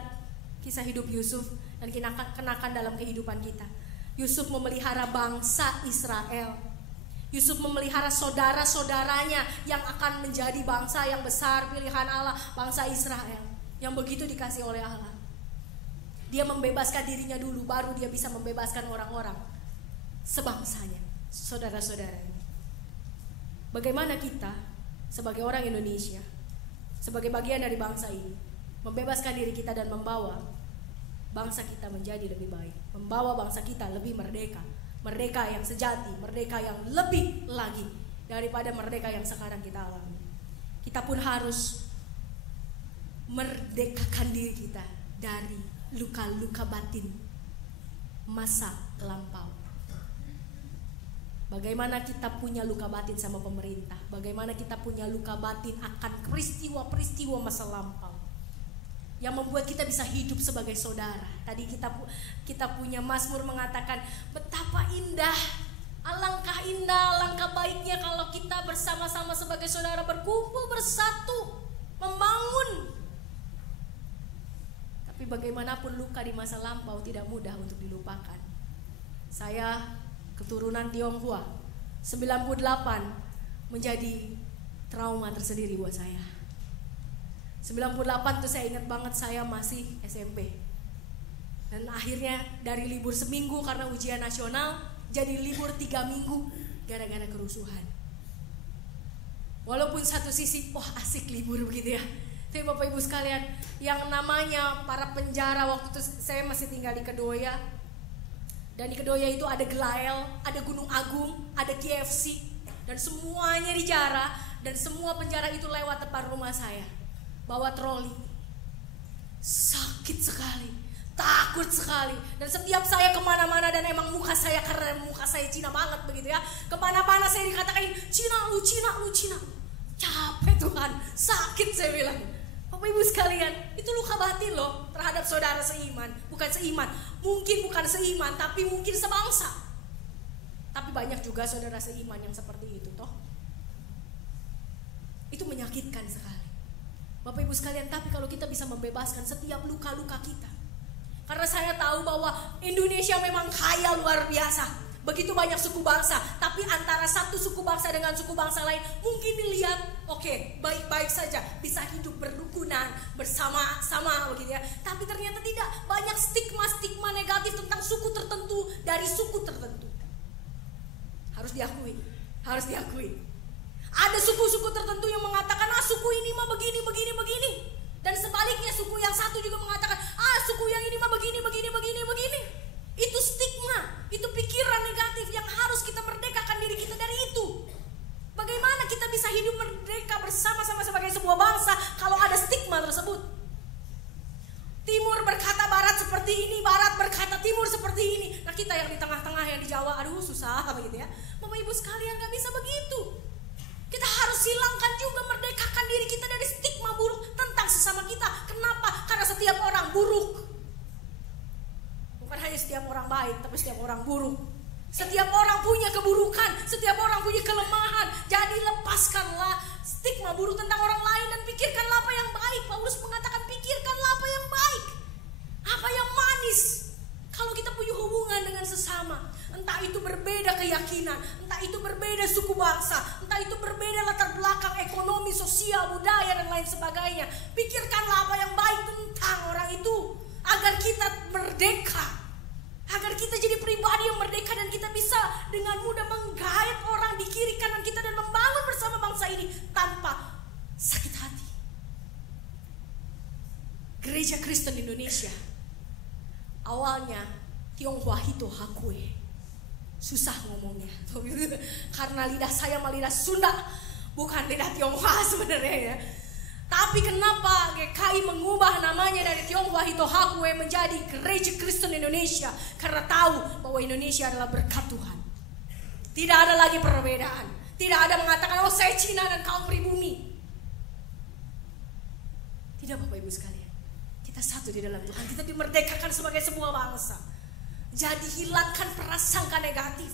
kisah hidup Yusuf dan kenakan dalam kehidupan kita. Yusuf memelihara bangsa Israel. Yusuf memelihara saudara-saudaranya yang akan menjadi bangsa yang besar, pilihan Allah, bangsa Israel yang begitu dikasih oleh Allah. Dia membebaskan dirinya dulu, baru dia bisa membebaskan orang-orang sebangsanya, saudara-saudaranya. Bagaimana kita sebagai orang Indonesia, sebagai bagian dari bangsa ini, membebaskan diri kita dan membawa bangsa kita menjadi lebih baik, membawa bangsa kita lebih merdeka, merdeka yang sejati, merdeka yang lebih lagi daripada merdeka yang sekarang kita alami. Kita pun harus merdekakan diri kita dari luka-luka batin masa lampau. Bagaimana kita punya luka batin sama pemerintah, bagaimana kita punya luka batin akan peristiwa-peristiwa masa lampau yang membuat kita bisa hidup sebagai saudara. Tadi kita punya Mazmur mengatakan, betapa indah, alangkah indah, alangkah baiknya kalau kita bersama-sama sebagai saudara berkumpul bersatu, membangun. Tapi bagaimanapun luka di masa lampau tidak mudah untuk dilupakan. Saya keturunan Tionghoa, 98 menjadi trauma tersendiri buat saya. 98 tuh saya ingat banget, saya masih SMP. Dan akhirnya dari libur seminggu karena ujian nasional jadi libur 3 minggu gara-gara kerusuhan. Walaupun satu sisi asik libur begitu ya, Tapi Bapak Ibu sekalian, yang namanya para penjara waktu itu saya masih tinggal di Kedoya. Dan di Kedoya itu ada Gelael, ada Gunung Agung, ada KFC, dan semuanya dijara. Dan semua penjara itu lewat depan rumah saya, bawa troli. Sakit sekali, takut sekali. Dan setiap saya kemana-mana, dan emang muka saya, karena muka saya Cina banget begitu ya, kemana-mana saya dikatakan Cina lu, Cina lu, Cina. Capek Tuhan, sakit saya bilang. Bapak Ibu sekalian, itu luka batin loh terhadap saudara seiman. Bukan seiman, mungkin bukan seiman, tapi mungkin sebangsa. Tapi banyak juga saudara seiman yang seperti itu toh. Itu menyakitkan sekali Bapak Ibu sekalian. Tapi kalau kita bisa membebaskan setiap luka-luka kita, karena saya tahu bahwa Indonesia memang kaya luar biasa. Begitu banyak suku bangsa, tapi antara satu suku bangsa dengan suku bangsa lain mungkin dilihat oke, baik-baik saja, bisa hidup berukunan bersama-sama begitu ya. Tapi ternyata tidak, banyak stigma-stigma negatif tentang suku tertentu dari suku tertentu. Harus diakui. Ada suku-suku tertentu yang mengatakan suku ini mah begini. Dan sebaliknya suku yang satu juga mengatakan suku yang ini mah begini. Itu stigma, itu pikiran negatif yang harus kita merdekakan diri kita dari itu. Bagaimana kita bisa hidup merdeka bersama-sama sebagai sebuah bangsa kalau ada stigma tersebut? Timur berkata barat seperti ini, barat berkata timur seperti ini. Nah kita yang di tengah-tengah, yang di Jawa, aduh susah begitu ya. Bapak Ibu sekalian, gak bisa begitu. Kita harus hilangkan juga, merdekakan diri kita dari stigma buruk tentang sesama kita. Kenapa? Karena setiap orang buruk. Bukan hanya setiap orang baik, tapi setiap orang buruk. Setiap orang punya keburukan, setiap orang punya kelemahan. Jadi lepaskanlah stigma buruk tentang orang lain dan pikirkanlah apa yang baik. Paulus mengatakan pikirkanlah apa yang baik, apa yang manis. Kalau kita punya hubungan dengan sesama, entah itu berbeda keyakinan, entah itu berbeda suku bangsa, entah itu berbeda latar belakang ekonomi, sosial, budaya dan lain sebagainya, pikirkanlah apa yang baik tentang orang itu agar kita merdeka, agar kita jadi pribadi yang merdeka dan kita bisa dengan mudah menggait orang di kiri kanan kita dan membangun bersama bangsa ini tanpa sakit hati. Gereja Kristen Indonesia awalnya Tionghoa Hito Hakue, susah ngomongnya karena lidah saya mah lidah Sunda, bukan lidah Tionghoa sebenarnya ya. Tapi kenapa GKI mengubah namanya dari Tionghoa Hito Hakue menjadi Gereja Kristen Indonesia? Karena tahu bahwa Indonesia adalah berkat Tuhan. Tidak ada lagi perbedaan. Tidak ada mengatakan saya Cina dan kau pribumi. Tidak Bapak Ibu sekalian. Kita satu di dalam Tuhan. Kita dimerdekakan sebagai sebuah bangsa. Jadi hilangkan prasangka negatif.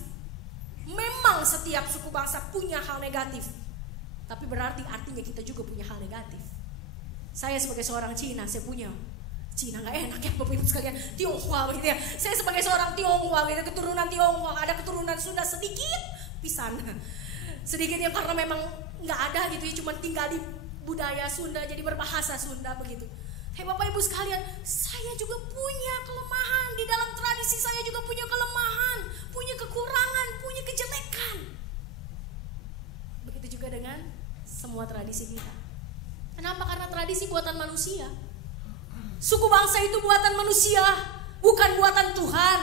Memang setiap suku bangsa punya hal negatif, tapi berarti artinya kita juga punya hal negatif. Saya sebagai seorang Cina, saya punya Cina nggak enak ya Bapak Ibu sekalian, Tionghoa begitu ya. Saya sebagai seorang Tionghoa, gitu, keturunan Tionghoa, ada keturunan Sunda sedikit pisan, sedikit yang karena memang nggak ada gitu ya, cuma tinggal di budaya Sunda, jadi berbahasa Sunda begitu. Hei Bapak Ibu sekalian, saya juga punya kelemahan, di dalam tradisi saya juga punya kelemahan, punya kekurangan, punya kejelekan. Begitu juga dengan semua tradisi kita. Kenapa? Karena tradisi buatan manusia. Suku bangsa itu buatan manusia, bukan buatan Tuhan.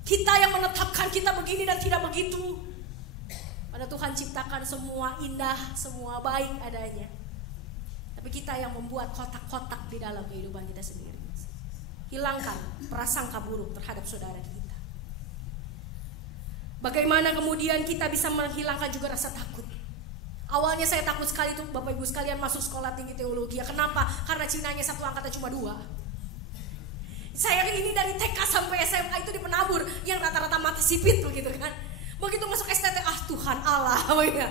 Kita yang menetapkan kita begini dan tidak begitu. Pada Tuhan ciptakan semua indah, semua baik adanya. Tapi kita yang membuat kotak-kotak di dalam kehidupan kita sendiri. Hilangkan prasangka buruk terhadap saudara kita. Bagaimana kemudian kita bisa menghilangkan juga rasa takut? Awalnya saya takut sekali tuh Bapak Ibu sekalian masuk sekolah tinggi teologi. Kenapa? Karena Cinanya satu angkatan cuma 2. Saya ini dari TK sampai SMA itu di penabur yang rata-rata mata sipit begitu kan. Begitu masuk STT, Tuhan Allah ya.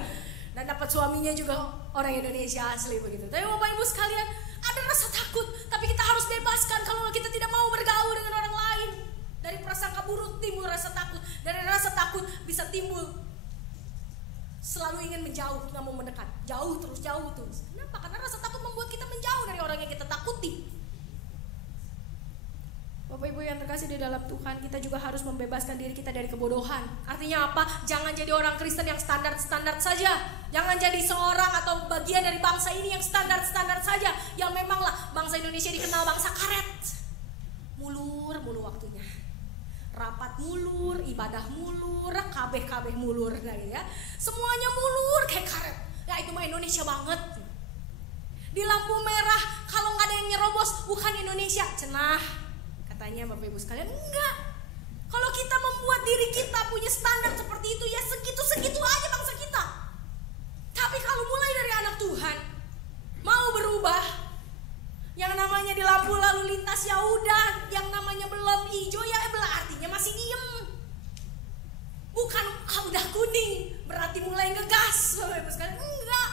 Dan dapat suaminya juga orang Indonesia asli begitu. Tapi Bapak Ibu sekalian, ada rasa takut, tapi kita harus bebaskan kalau kita tidak mau bergaul dengan orang lain. Dari prasangka buruk timbul rasa takut. Dari rasa takut bisa timbul selalu ingin menjauh, nggak mau mendekat, jauh terus. Kenapa? Karena rasa takut membuat kita menjauh dari orang yang kita takuti. Bapak Bapak Ibu yang terkasih di dalam Tuhan, kita juga harus membebaskan diri kita dari kebodohan. Artinya apa? Jangan jadi orang Kristen yang standar-standar saja. Jangan jadi seorang atau bagian dari bangsa ini yang standar-standar saja. Yang memanglah bangsa Indonesia dikenal bangsa karet. Mulur mulu waktunya. Rapat mulur, ibadah mulur, kabeh-kabeh mulur gitu ya. Semuanya mulur kayak karet. Ya itu mah Indonesia banget. Di lampu merah kalau nggak ada yang nyerobos bukan Indonesia. Cenah. Katanya Bapak Ibu sekalian, enggak. Kalau kita membuat diri kita punya standar seperti itu, ya segitu-segitu aja bangsa kita. Tapi kalau mulai dari anak Tuhan mau berubah, yang namanya di lampu lalu lintas ya udah, yang namanya belum hijau ya artinya masih diem. Bukan udah kuning berarti mulai ngegas, Bapak Ibu sekalian. Enggak.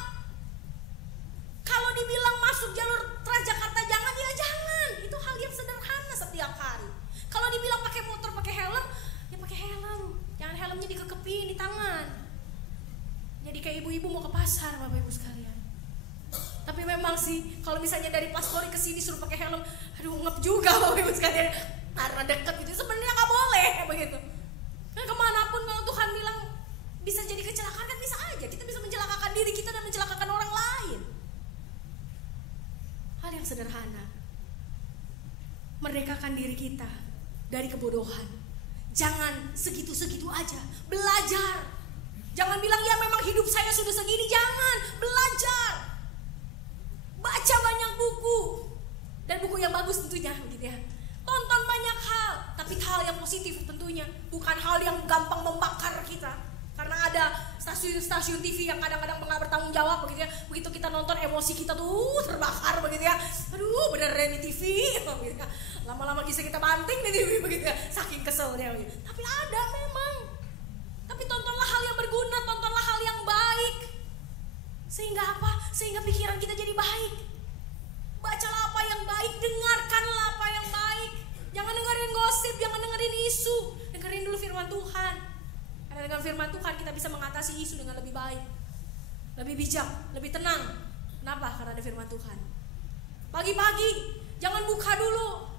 Kalau dibilang masuk jalur Transjakarta jangan, ya jangan. Itu hal yang sederhana setiap hari. Kalau dibilang pakai motor pakai helm, ya pakai helm. Jangan helmnya dikekepin di tangan. Jadi kayak ibu-ibu mau ke pasar, Bapak Ibu sekalian. Tapi memang sih kalau misalnya dari Paspori ke sini suruh pakai helm, aduh ngep juga Bapak Ibu sekalian. Karena deket gitu. Sebenarnya nggak boleh begitu. Kan kemanapun kalau Tuhan bilang bisa jadi kecelakaan kan bisa aja. Kita bisa mencelakakan diri kita dan mencelakakan orang lain. Hal yang sederhana. Merdekakan diri kita dari kebodohan. Jangan segitu-segitu aja. Belajar. Jangan bilang ya memang hidup saya sudah segini. Jangan. Belajar. Baca banyak buku. Dan buku yang bagus tentunya begitu ya. Tonton banyak hal. Tapi hal yang positif tentunya. Bukan hal yang gampang membakar kita. Karena ada stasiun TV yang kadang-kadang nggak bertanggung jawab begitu ya. Begitu kita nonton emosi kita tuh terbakar begitu ya. Aduh beneran di TV begitu ya. Lama-lama kisah kita banting di TV begitu ya. Saking keselnya begitu. Tapi ada memang. Tapi tontonlah hal yang berguna, tontonlah hal yang baik. Sehingga apa? Sehingga pikiran kita jadi baik. Bacalah apa yang baik, dengarkanlah apa yang baik. Jangan dengerin gosip, jangan dengerin isu. Dengerin dulu firman Tuhan. Karena dengan firman Tuhan kita bisa mengatasi isu dengan lebih baik, lebih bijak, lebih tenang. Kenapa? Karena ada firman Tuhan. Pagi-pagi jangan buka dulu.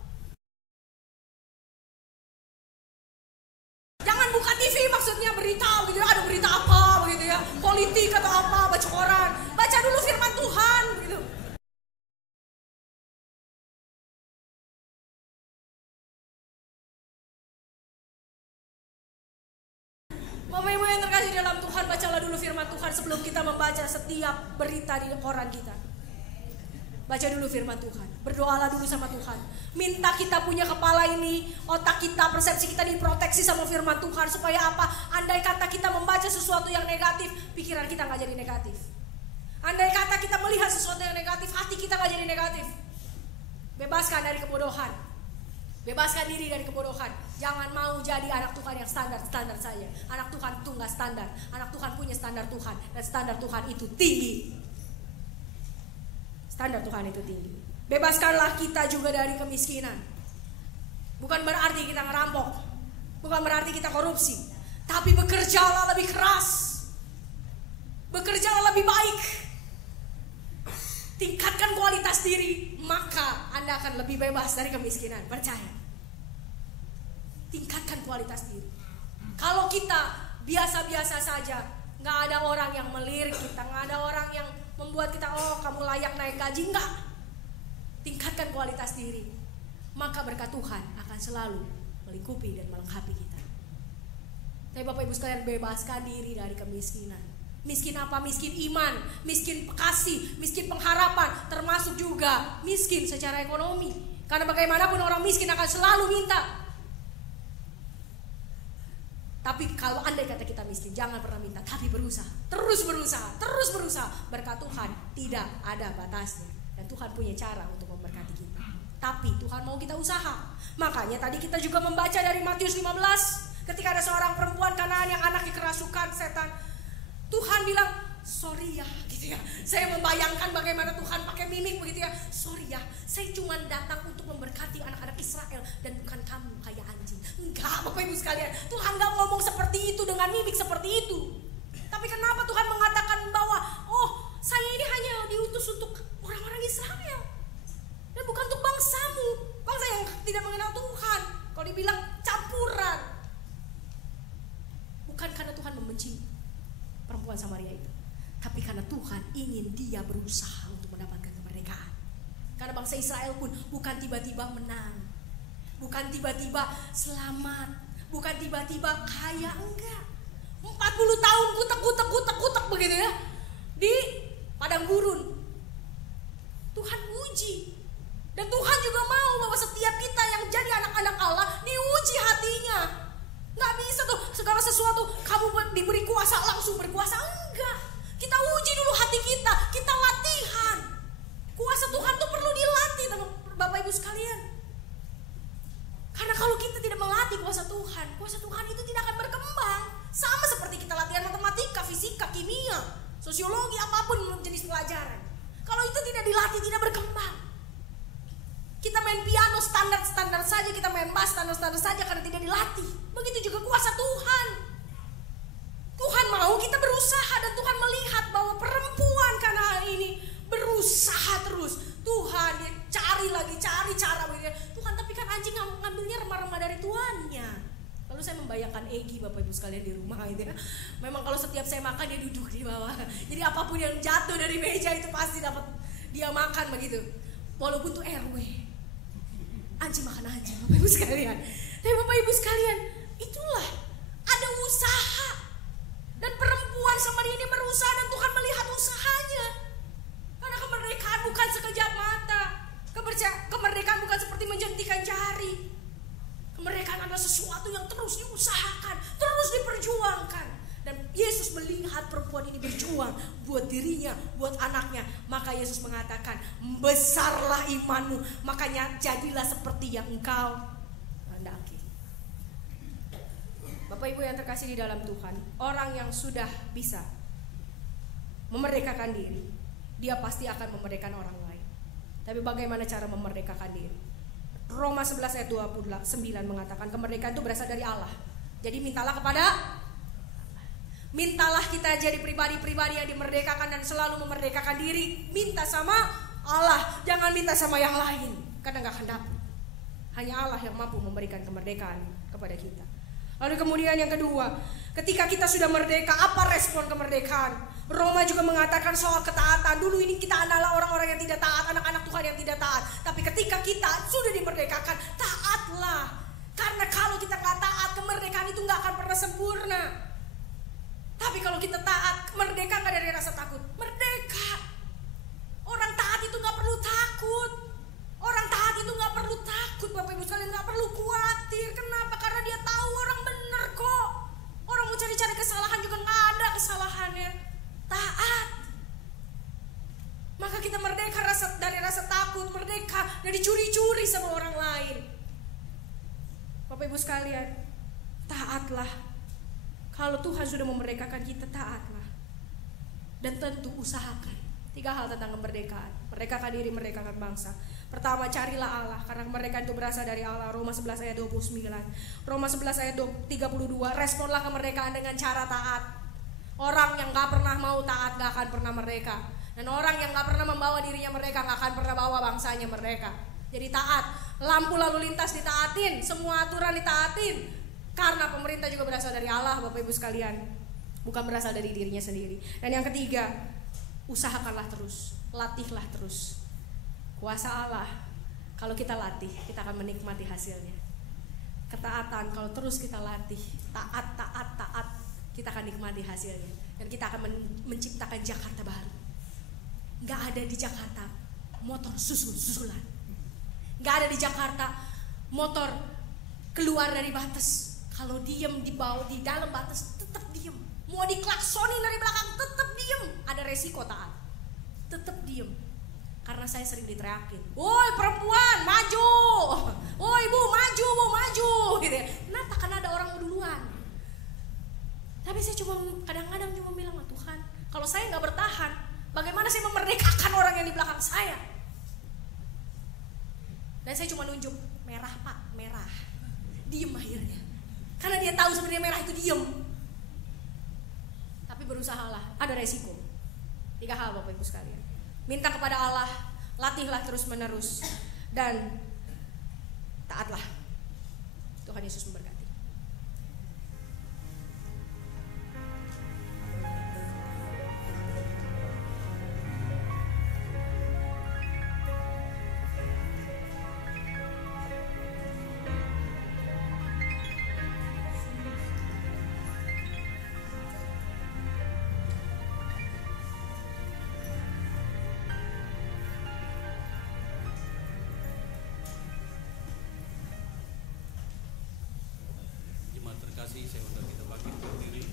Jangan buka TV maksudnya berita begitu. Ada berita apa begitu ya, politik atau apa, baca koran. Baca dulu firman Tuhan begitu. Bapak Ibu yang terkasih dalam Tuhan, bacalah dulu firman Tuhan sebelum kita membaca setiap berita di koran kita. Baca dulu firman Tuhan. Berdoalah dulu sama Tuhan. Minta kita punya kepala ini, otak kita, persepsi kita diproteksi sama firman Tuhan. Supaya apa? Andai kata kita membaca sesuatu yang negatif, pikiran kita gak jadi negatif. Andai kata kita melihat sesuatu yang negatif, hati kita gak jadi negatif. Bebaskan dari kebodohan. Bebaskan diri dari kebodohan. Jangan mau jadi anak Tuhan yang standar-standar saja. Anak Tuhan itu gak standar. Anak Tuhan punya standar Tuhan. Dan standar Tuhan itu tinggi. Standar Tuhan itu tinggi. Bebaskanlah kita juga dari kemiskinan. Bukan berarti kita ngerampok. Bukan berarti kita korupsi. Tapi bekerjalah lebih keras. Bekerjalah lebih baik. Tingkatkan kualitas diri. Maka Anda akan lebih bebas dari kemiskinan. Percaya. Tingkatkan kualitas diri. Kalau kita biasa-biasa saja, gak ada orang yang melirik kita, gak ada orang yang membuat kita, oh kamu layak naik gaji. Enggak. Tingkatkan kualitas diri. Maka berkat Tuhan akan selalu melingkupi dan melengkapi kita. Tapi Bapak Ibu sekalian, bebaskan diri dari kemiskinan. Miskin apa? Miskin iman, miskin kasih, miskin pengharapan, termasuk juga miskin secara ekonomi. Karena bagaimanapun orang miskin akan selalu minta. Tapi kalau andai kata kita miskin, jangan pernah minta, tapi berusaha. Terus berusaha, terus berusaha. Berkat Tuhan tidak ada batasnya. Dan Tuhan punya cara untuk memberkati kita. Tapi Tuhan mau kita usaha. Makanya tadi kita juga membaca dari Matius 15. Ketika ada seorang perempuan Kanaan yang anaknya kerasukan setan, Tuhan bilang, sorry ya gitu ya. Saya membayangkan bagaimana Tuhan pakai mimik begitu ya. Sorry ya, saya cuma datang untuk memberkati anak-anak Israel dan bukan kamu kayak anjing. Enggak Bapak Ibu sekalian, Tuhan gak ngomong seperti itu dengan mimik seperti itu. Tapi kenapa Tuhan mengatakan bahwa oh saya ini hanya diutus untuk orang-orang Israel dan bukan untuk bangsamu, bangsa yang tidak mengenal Tuhan. Kalau dibilang campuran, bukan karena Tuhan membenci perempuan Samaria itu, tapi karena Tuhan ingin dia berusaha untuk mendapatkan kemerdekaan. Karena bangsa Israel pun bukan tiba-tiba menang, bukan tiba-tiba selamat, bukan tiba-tiba kaya, enggak. 40 tahun kutek begitu ya di padang gurun. Tuhan uji. Dan Tuhan juga mau bahwa setiap kita yang jadi anak-anak Allah diuji hatinya. Nggak bisa tuh segala sesuatu kamu diberi kuasa langsung berkuasa, enggak. Kita uji dulu hati kita, kita latihan. Kuasa Tuhan tuh perlu dilatih, Bapak Ibu sekalian. Karena kalau kita tidak melatih kuasa Tuhan itu tidak akan berkembang. Sama seperti kita latihan matematika, fisika, kimia, sosiologi, apapun jenis pelajaran. Kalau itu tidak dilatih, tidak berkembang. Kita main piano standar-standar saja, kita main bass standar-standar saja karena tidak dilatih. Begitu juga kuasa Tuhan. Tuhan mau kita berusaha, dan Tuhan melihat bahwa perempuan karena ini berusaha terus. Tuhan dia cari lagi, cari cara begitu. Tuhan, tapi kan anjing ngambilnya remah-remah dari tuannya. Lalu saya membayangkan Egy, Bapak Ibu sekalian di rumah itu ya. Memang kalau setiap saya makan dia duduk di bawah. Jadi apapun yang jatuh dari meja itu pasti dapat dia makan begitu. Walaupun tuh RW. Anjing makan anjing, Bapak Ibu sekalian. Tapi Bapak Ibu sekalian, itulah ada usaha. Dan perempuan Samaria ini berusaha, dan Tuhan melihat usahanya. Karena kemerdekaan bukan sekejap mata. Kemerdekaan bukan seperti menjentikan jari. Kemerdekaan adalah sesuatu yang terus diusahakan, terus diperjuangkan. Dan Yesus melihat perempuan ini berjuang buat dirinya, buat anaknya. Maka Yesus mengatakan, besarlah imanmu, makanya jadilah seperti yang engkau kehendaki. Bapak Ibu yang terkasih di dalam Tuhan, orang yang sudah bisa memerdekakan diri, dia pasti akan memerdekakan orang lain. Tapi bagaimana cara memerdekakan diri? Roma 11 ayat 29 mengatakan kemerdekaan itu berasal dari Allah. Jadi mintalah kepada Allah. Mintalah kita jadi pribadi-pribadi yang dimerdekakan dan selalu memerdekakan diri. Minta sama Allah, jangan minta sama yang lain, karena gak akan dapat. Hanya Allah yang mampu memberikan kemerdekaan kepada kita. Lalu kemudian yang kedua, ketika kita sudah merdeka, apa respon kemerdekaan? Roma juga mengatakan soal ketaatan. Dulu ini kita adalah orang-orang yang tidak taat, anak-anak Tuhan yang tidak taat. Tapi ketika kita sudah dimerdekakan, taatlah. Karena kalau kita gak taat, kemerdekaan itu gak akan pernah sempurna. Tapi kalau kita taat, merdeka gak dari rasa takut. Merdeka. Orang taat itu gak perlu takut. Orang taat itu gak perlu takut, Bapak Ibu sekalian, gak perlu khawatir. Kenapa? Karena dia tahu orang benar kok. Orang mau cari-cari kesalahan juga gak ada kesalahannya. Taat. Maka kita merdeka dari rasa takut, merdeka dari curi-curi sama orang lain. Bapak Ibu sekalian, taatlah. Kalau Tuhan sudah memerdekakan kita, taatlah. Dan tentu usahakan. 3 hal tentang kemerdekaan. Merdekakan diri, merdekakan bangsa. Pertama, carilah Allah, karena kemerdekaan itu berasal dari Allah. Roma 11 ayat 29. Roma 11 ayat 32. Responlah kemerdekaan dengan cara taat. Orang yang gak pernah mau taat gak akan pernah merdeka. Dan orang yang gak pernah membawa dirinya merdeka gak akan pernah bawa bangsanya merdeka. Jadi taat. Lampu lalu lintas ditaatin, semua aturan ditaatin. Karena pemerintah juga berasal dari Allah, Bapak Ibu sekalian. Bukan berasal dari dirinya sendiri. Dan yang ketiga, usahakanlah terus, latihlah terus. Kuasa Allah, kalau kita latih, kita akan menikmati hasilnya. Ketaatan, kalau terus kita latih, taat, kita akan nikmati hasilnya. Dan kita akan menciptakan Jakarta baru. Gak ada di Jakarta motor susul-susulan. Gak ada di Jakarta motor keluar dari batas. Kalau diem di bawah, di dalam batas tetap diem. Mau diklaksonin dari belakang tetap diem. Ada resiko taat. Tetap diem. Karena saya sering diteriakin, woi perempuan maju, woi ibu maju, bu maju, gitu ya. Kenapa? Karena ada orang duluan. Tapi saya kadang-kadang cuma bilang, Tuhan, kalau saya nggak bertahan, bagaimana saya memerdekakan orang yang di belakang saya? Dan saya cuma nunjuk, merah pak, merah. Diem akhirnya. Karena dia tahu sebenarnya merah itu diem. Tapi berusahalah, ada resiko. 3 hal Bapak Ibu sekalian. Minta kepada Allah, latihlah terus menerus, dan taatlah. Tuhan Yesus memberkati. Saya undang kita bangkit berdiri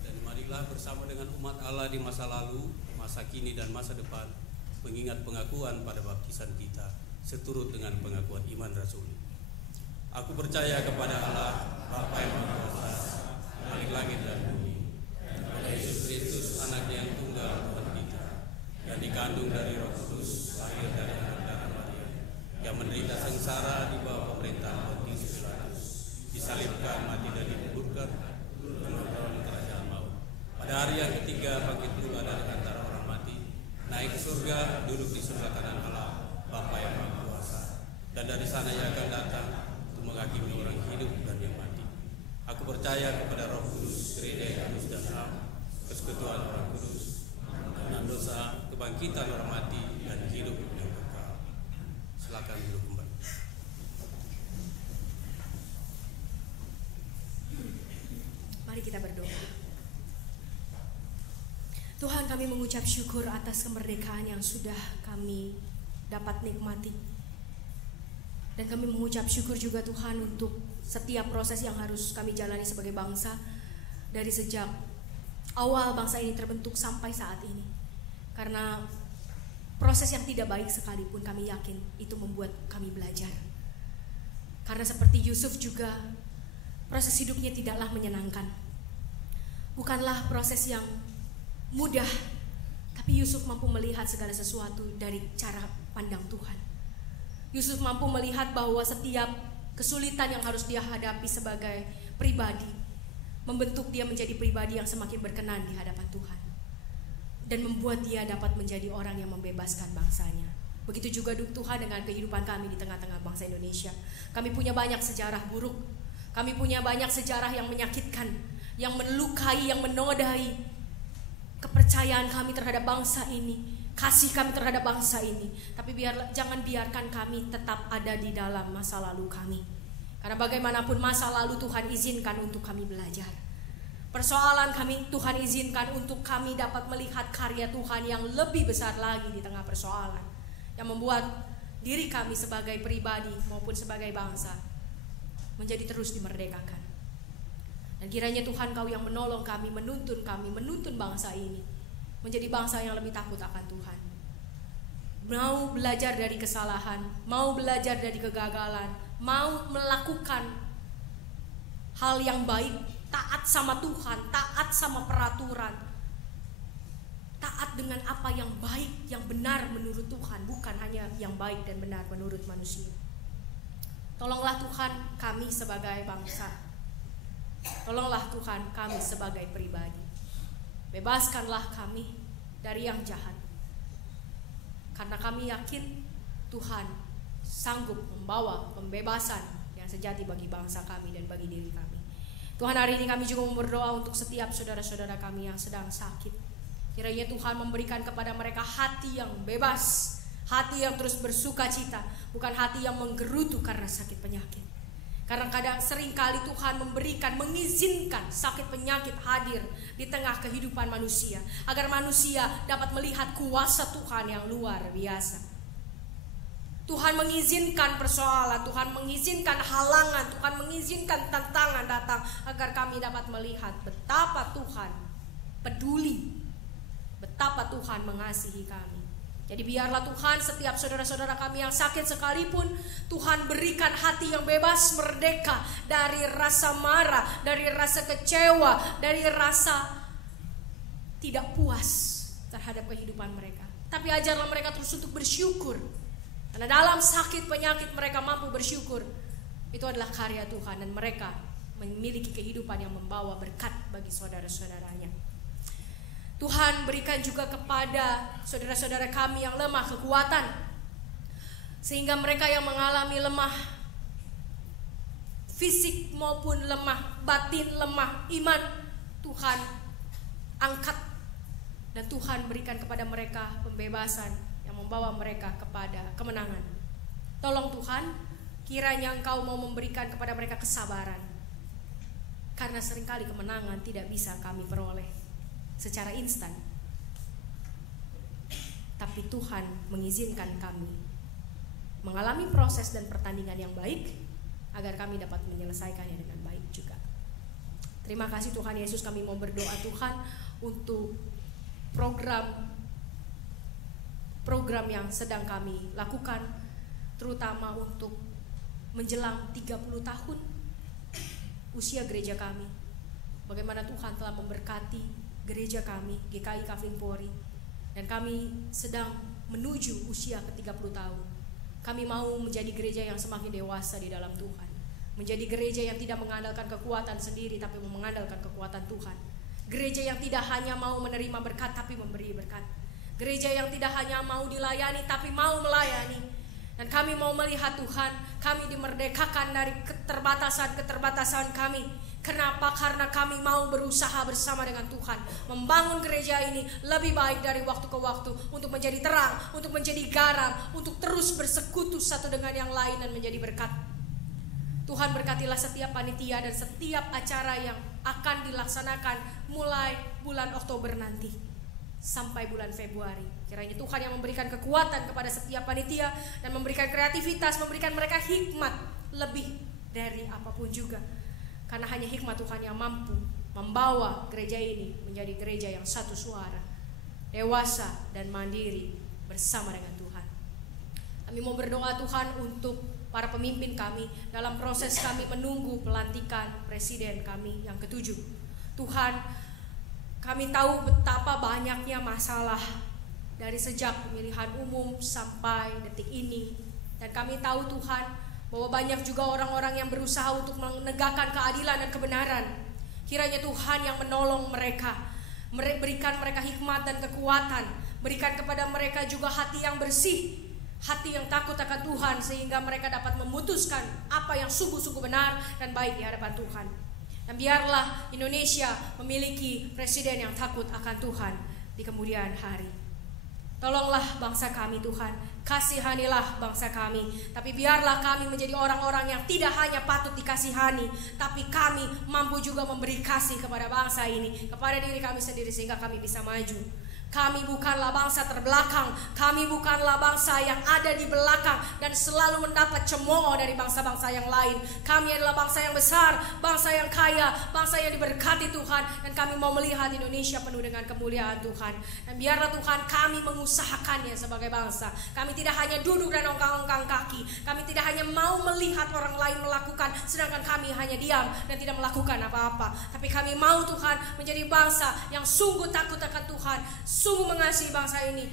dan marilah bersama dengan umat Allah di masa lalu, masa kini dan masa depan mengingat pengakuan pada baptisan kita seturut dengan pengakuan iman rasuli. Aku percaya kepada Allah Bapa yang Maha Kuasa, Khalik langit dan bumi, dan kepada Yesus Kristus anak yang tunggal Tuhan kita, yang dikandung dari Roh Kudus, lahir dari anak darah Maria, yang menderita sengsara di bawah pemerintahan Pontius Pilatus, disalibkan, mati dan dikuburkan, menurun kerajaan maut. Pada hari yang ketiga bangkit pula dari antara orang mati, naik ke surga, duduk di sebelah kanan Allah, Bapa yang Maha Kuasa, dan dari sana ia akan datang untuk menghakimi orang hidup dan yang mati. Aku percaya kepada Roh Kudus, Gereja yang kudus dan am, persekutuan orang kudus, dan dosa, kebangkitan orang mati dan hidup yang kekal. Silakan duduk kembali. Mari kita berdoa. Tuhan, kami mengucap syukur atas kemerdekaan yang sudah kami dapat nikmati. Dan kami mengucap syukur juga Tuhan untuk setiap proses yang harus kami jalani sebagai bangsa dari sejak awal bangsa ini terbentuk sampai saat ini. Karena proses yang tidak baik sekalipun kami yakin itu membuat kami belajar. Karena seperti Yusuf juga, proses hidupnya tidaklah menyenangkan. Bukanlah proses yang mudah, tapi Yusuf mampu melihat segala sesuatu dari cara pandang Tuhan. Yusuf mampu melihat bahwa setiap kesulitan yang harus dia hadapi sebagai pribadi membentuk dia menjadi pribadi yang semakin berkenan di hadapan Tuhan, dan membuat dia dapat menjadi orang yang membebaskan bangsanya. Begitu juga Tuhan dengan kehidupan kami di tengah-tengah bangsa Indonesia. Kami punya banyak sejarah buruk, kami punya banyak sejarah yang menyakitkan, yang melukai, yang menodai kepercayaan kami terhadap bangsa ini, kasih kami terhadap bangsa ini. Tapi jangan biarkan kami tetap ada di dalam masa lalu kami. Karena bagaimanapun masa lalu Tuhan izinkan untuk kami belajar. Persoalan kami Tuhan izinkan untuk kami dapat melihat karya Tuhan yang lebih besar lagi di tengah persoalan, yang membuat diri kami sebagai pribadi maupun sebagai bangsa menjadi terus dimerdekakan. Dan kiranya Tuhan Kau yang menolong kami, menuntun bangsa ini menjadi bangsa yang lebih takut akan Tuhan. Mau belajar dari kesalahan, mau belajar dari kegagalan, mau melakukan hal yang baik, taat sama Tuhan, taat sama peraturan, taat dengan apa yang baik, yang benar menurut Tuhan, bukan hanya yang baik dan benar menurut manusia. Tolonglah Tuhan kami sebagai bangsa. Tolonglah Tuhan kami sebagai pribadi. Bebaskanlah kami dari yang jahat. Karena kami yakin Tuhan sanggup membawa pembebasan yang sejati bagi bangsa kami dan bagi diri kami. Tuhan, hari ini kami juga berdoa untuk setiap saudara-saudara kami yang sedang sakit. Kiranya Tuhan memberikan kepada mereka hati yang bebas, hati yang terus bersuka cita, bukan hati yang menggerutu karena sakit penyakit. Karena kadang seringkali Tuhan mengizinkan sakit penyakit hadir di tengah kehidupan manusia, agar manusia dapat melihat kuasa Tuhan yang luar biasa. Tuhan mengizinkan persoalan, Tuhan mengizinkan halangan, Tuhan mengizinkan tantangan datang, agar kami dapat melihat betapa Tuhan peduli, betapa Tuhan mengasihi kami. Jadi biarlah Tuhan setiap saudara-saudara kami yang sakit sekalipun, Tuhan berikan hati yang bebas, merdeka dari rasa marah, dari rasa kecewa, dari rasa tidak puas terhadap kehidupan mereka. Tapi ajarlah mereka terus untuk bersyukur. Karena dalam sakit penyakit mereka mampu bersyukur. Itu adalah karya Tuhan, dan mereka memiliki kehidupan yang membawa berkat bagi saudara-saudaranya. Tuhan berikan juga kepada saudara-saudara kami yang lemah kekuatan, sehingga mereka yang mengalami lemah fisik maupun lemah, batin lemah, iman Tuhan angkat, dan Tuhan berikan kepada mereka pembebasan yang membawa mereka kepada kemenangan. Tolong Tuhan, kiranya Engkau mau memberikan kepada mereka kesabaran, karena seringkali kemenangan tidak bisa kami peroleh secara instan, tapi Tuhan mengizinkan kami mengalami proses dan pertandingan yang baik agar kami dapat menyelesaikannya dengan baik juga. Terima kasih Tuhan Yesus, kami mau berdoa Tuhan untuk program yang sedang kami lakukan, terutama untuk menjelang 30 tahun usia gereja kami. Bagaimana Tuhan telah memberkati gereja kami, GKI Kavling Polri, dan kami sedang menuju usia ke-30 tahun. Kami mau menjadi gereja yang semakin dewasa di dalam Tuhan, menjadi gereja yang tidak mengandalkan kekuatan sendiri tapi mengandalkan kekuatan Tuhan. Gereja yang tidak hanya mau menerima berkat tapi memberi berkat. Gereja yang tidak hanya mau dilayani tapi mau melayani. Dan kami mau melihat Tuhan, kami dimerdekakan dari keterbatasan-keterbatasan kami. Kenapa? Karena kami mau berusaha bersama dengan Tuhan, membangun gereja ini lebih baik dari waktu ke waktu, untuk menjadi terang, untuk menjadi garam, untuk terus bersekutu satu dengan yang lain dan menjadi berkat. Tuhan berkatilah setiap panitia dan setiap acara yang akan dilaksanakan mulai bulan Oktober nanti sampai bulan Februari. Kiranya Tuhan yang memberikan kekuatan kepada setiap panitia dan memberikan kreativitas, memberikan mereka hikmat lebih dari apapun juga. Karena hanya hikmat Tuhan yang mampu membawa gereja ini menjadi gereja yang satu suara, dewasa dan mandiri bersama dengan Tuhan. Kami mau berdoa Tuhan untuk para pemimpin kami dalam proses kami menunggu pelantikan presiden kami yang ke-7. Tuhan, kami tahu betapa banyaknya masalah dari sejak pemilihan umum sampai detik ini. Dan kami tahu Tuhan bahwa banyak juga orang-orang yang berusaha untuk menegakkan keadilan dan kebenaran. Kiranya Tuhan yang menolong mereka, berikan mereka hikmat dan kekuatan, berikan kepada mereka juga hati yang bersih, hati yang takut akan Tuhan, sehingga mereka dapat memutuskan apa yang sungguh-sungguh benar dan baik di hadapan Tuhan. Dan biarlah Indonesia memiliki presiden yang takut akan Tuhan di kemudian hari. Tolonglah bangsa kami Tuhan, kasihanilah bangsa kami. Tapi biarlah kami menjadi orang-orang yang tidak hanya patut dikasihani, tapi kami mampu juga memberi kasih kepada bangsa ini, kepada diri kami sendiri, sehingga kami bisa maju. Kami bukanlah bangsa terbelakang, kami bukanlah bangsa yang ada di belakang dan selalu mendapat cemooh dari bangsa-bangsa yang lain. Kami adalah bangsa yang besar, bangsa yang kaya, bangsa yang diberkati Tuhan. Dan kami mau melihat Indonesia penuh dengan kemuliaan Tuhan. Dan biarlah Tuhan kami mengusahakannya sebagai bangsa. Kami tidak hanya duduk dan ongkang-ongkang kaki, kami tidak hanya mau melihat orang lain melakukan sedangkan kami hanya diam dan tidak melakukan apa-apa. Tapi kami mau Tuhan menjadi bangsa yang sungguh takut akan Tuhan, sungguh mengasihi bangsa ini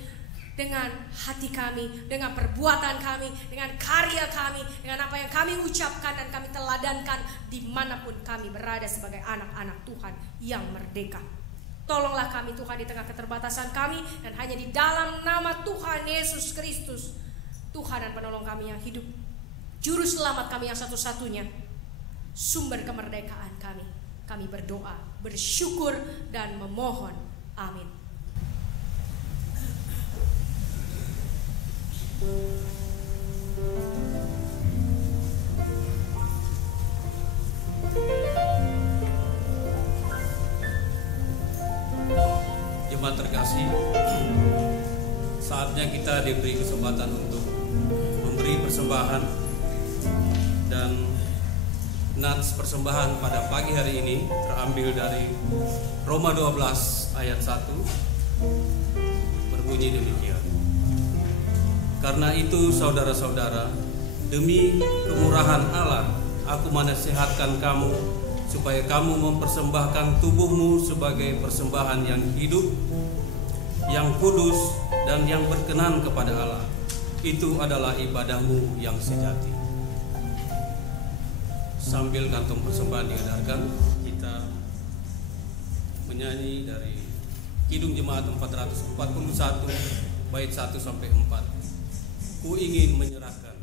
dengan hati kami, dengan perbuatan kami, dengan karya kami, dengan apa yang kami ucapkan dan kami teladankan dimanapun kami berada sebagai anak-anak Tuhan yang merdeka. Tolonglah kami Tuhan di tengah keterbatasan kami, dan hanya di dalam nama Tuhan Yesus Kristus, Tuhan dan penolong kami yang hidup, juru selamat kami yang satu-satunya, sumber kemerdekaan kami. Kami berdoa, bersyukur dan memohon. Amin. Jemaat terkasih, saatnya kita diberi kesempatan untuk memberi persembahan, dan nats persembahan pada pagi hari ini terambil dari Roma 12 ayat 1, berbunyi demikian. Karena itu saudara-saudara, demi kemurahan Allah, aku menasihatkan kamu supaya kamu mempersembahkan tubuhmu sebagai persembahan yang hidup, yang kudus, dan yang berkenan kepada Allah. Itu adalah ibadahmu yang sejati. Sambil kantong persembahan diedarkan, kita menyanyi dari Kidung Jemaat 441 bait 1 sampai 4. Ku ingin menyerahkan.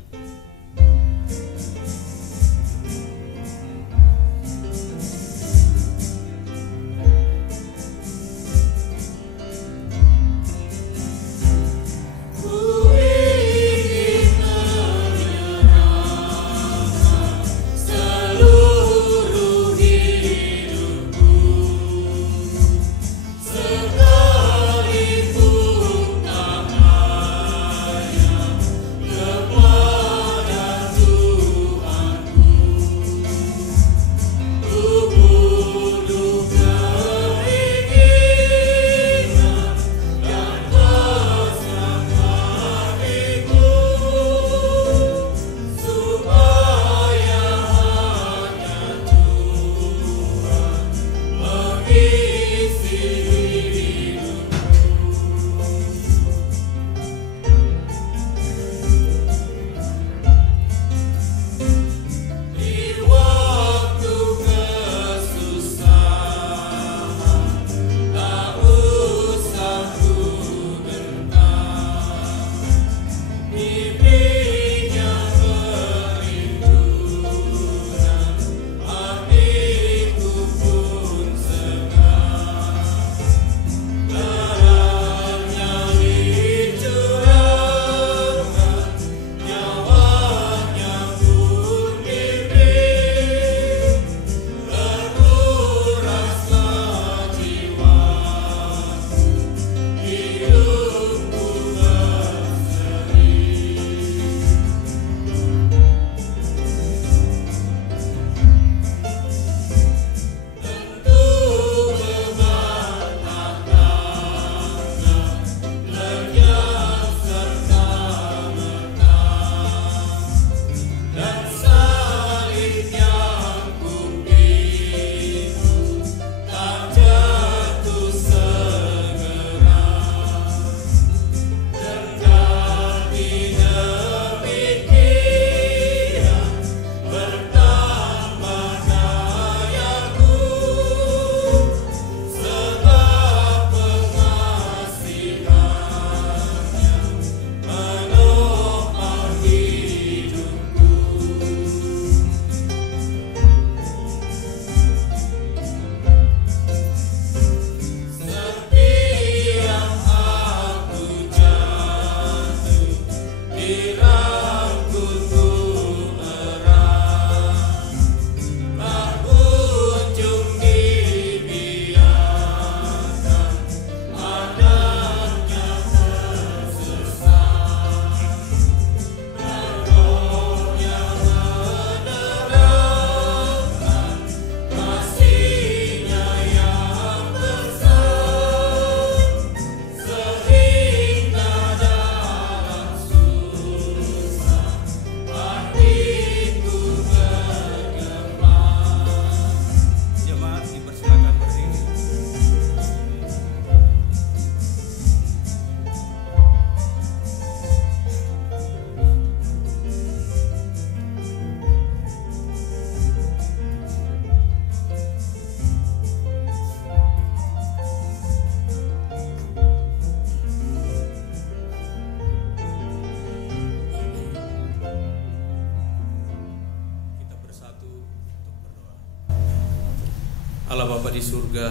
Allah Bapa di surga,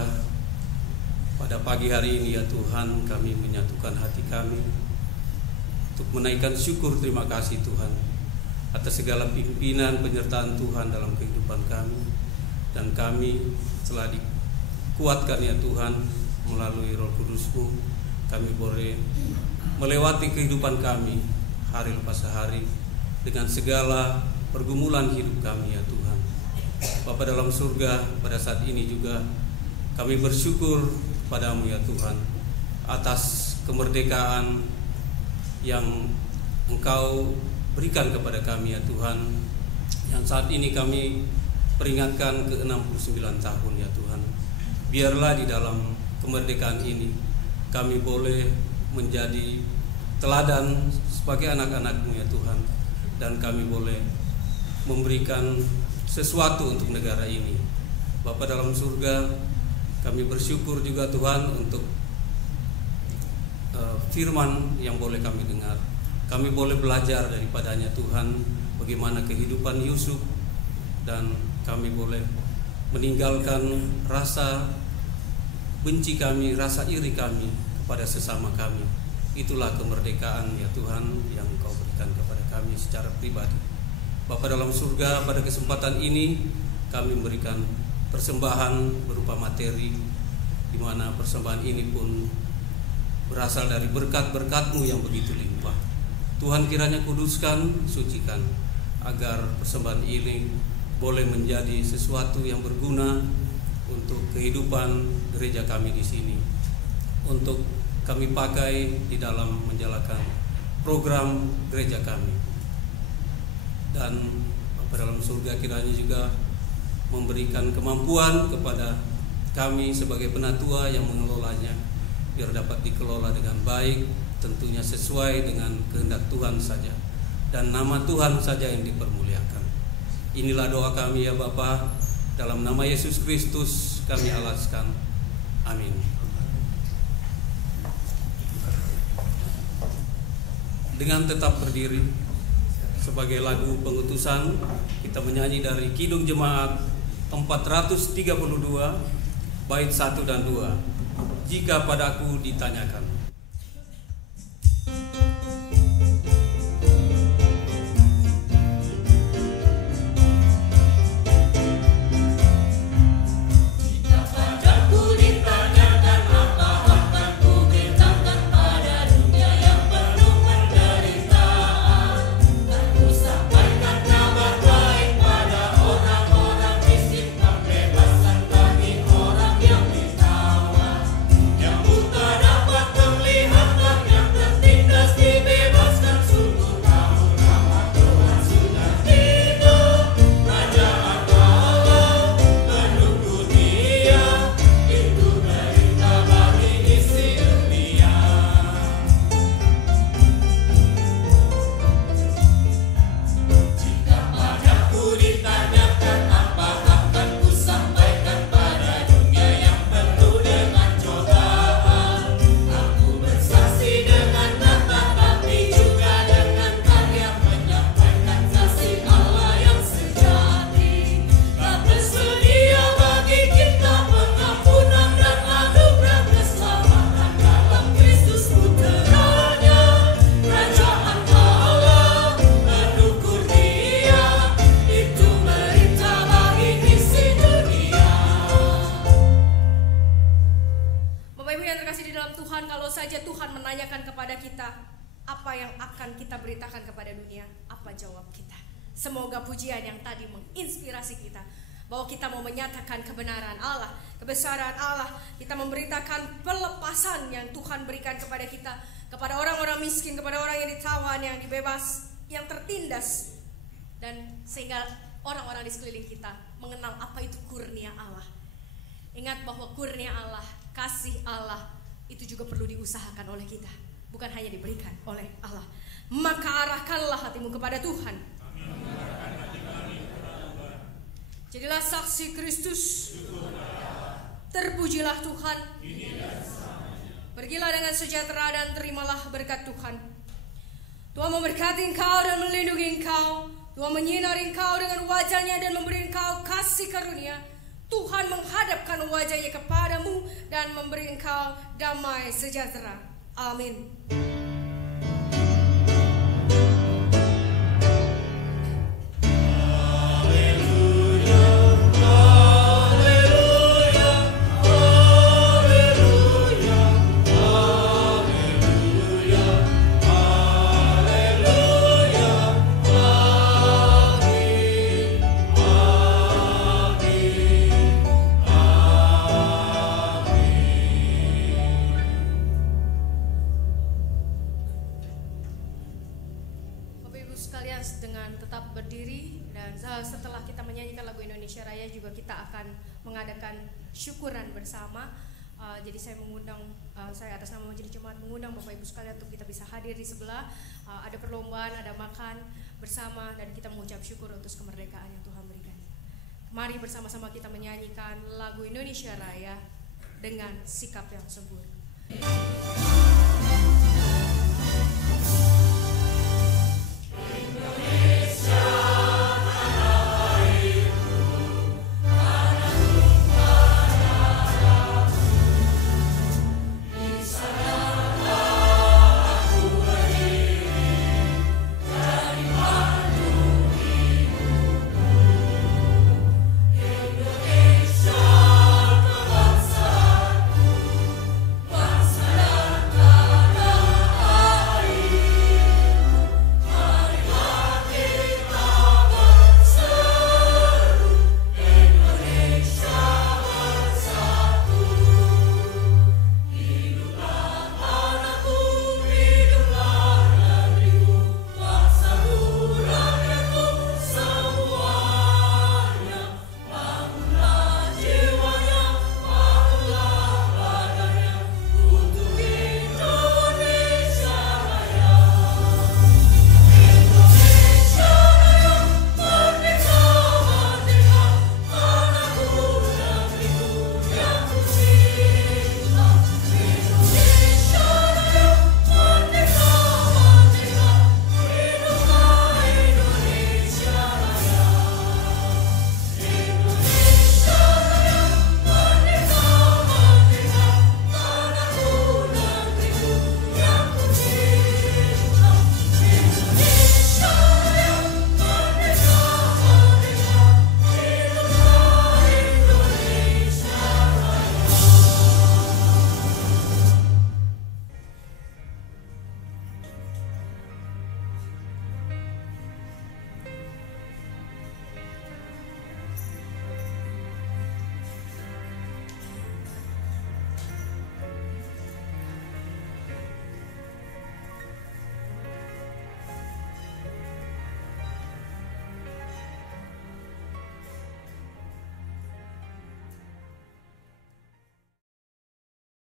pada pagi hari ini ya Tuhan, kami menyatukan hati kami untuk menaikkan syukur terima kasih Tuhan atas segala pimpinan penyertaan Tuhan dalam kehidupan kami. Dan kami telah dikuatkan ya Tuhan melalui Roh Kudus-Mu, kami boleh melewati kehidupan kami hari lepas hari dengan segala pergumulan hidup kami ya Tuhan. Bapa dalam surga, pada saat ini juga kami bersyukur padamu ya Tuhan atas kemerdekaan yang Engkau berikan kepada kami ya Tuhan, yang saat ini kami peringatkan ke-69 tahun ya Tuhan. Biarlah di dalam kemerdekaan ini kami boleh menjadi teladan sebagai anak-anak-Mu ya Tuhan, dan kami boleh memberikan sesuatu untuk negara ini. Bapa dalam surga, kami bersyukur juga Tuhan untuk firman yang boleh kami dengar. Kami boleh belajar daripadanya Tuhan, bagaimana kehidupan Yusuf, dan kami boleh meninggalkan rasa benci kami, rasa iri kami kepada sesama kami. Itulah kemerdekaan ya Tuhan yang Engkau berikan kepada kami secara pribadi. Bapa dalam surga, pada kesempatan ini kami memberikan persembahan berupa materi, di mana persembahan ini pun berasal dari berkat-berkat-Mu yang begitu limpah. Tuhan kiranya kuduskan, sucikan, agar persembahan ini boleh menjadi sesuatu yang berguna untuk kehidupan gereja kami di sini, untuk kami pakai di dalam menjalankan program gereja kami. Dan Bapa dalam surga kiranya juga memberikan kemampuan kepada kami sebagai penatua yang mengelolanya, biar dapat dikelola dengan baik, tentunya sesuai dengan kehendak Tuhan saja, dan nama Tuhan saja yang dipermuliakan. Inilah doa kami ya Bapa, dalam nama Yesus Kristus kami alaskan. Amin. Dengan tetap berdiri sebagai lagu pengutusan, kita menyanyi dari Kidung Jemaat 432 bait 1 dan 2. Jika padaku ditanyakan. Semoga pujian yang tadi menginspirasi kita, bahwa kita mau menyatakan kebenaran Allah, kebesaran Allah. Kita memberitakan pelepasan yang Tuhan berikan kepada kita, kepada orang-orang miskin, kepada orang yang ditawan, yang dibebas, yang tertindas, dan sehingga orang-orang di sekeliling kita mengenal apa itu kurnia Allah. Ingat bahwa kurnia Allah, kasih Allah itu juga perlu diusahakan oleh kita, bukan hanya diberikan oleh Allah. Maka arahkanlah hatimu kepada Tuhan. Jadilah saksi Kristus. Terpujilah Tuhan. Pergilah dengan sejahtera dan terimalah berkat Tuhan. Tuhan memberkati engkau dan melindungi engkau. Tuhan menyinari engkau dengan wajah-Nya dan memberi engkau kasih karunia. Tuhan menghadapkan wajahnya kepadamu dan memberi engkau damai sejahtera. Amin. Setelah kita menyanyikan lagu Indonesia Raya juga kita akan mengadakan syukuran bersama. Jadi saya mengundang, saya atas nama Majelis Jemaat mengundang Bapak Ibu sekalian untuk kita bisa hadir di sebelah. Ada perlombaan, ada makan bersama dan kita mengucap syukur untuk kemerdekaan yang Tuhan berikan. Mari bersama-sama kita menyanyikan lagu Indonesia Raya dengan sikap yang sempurna.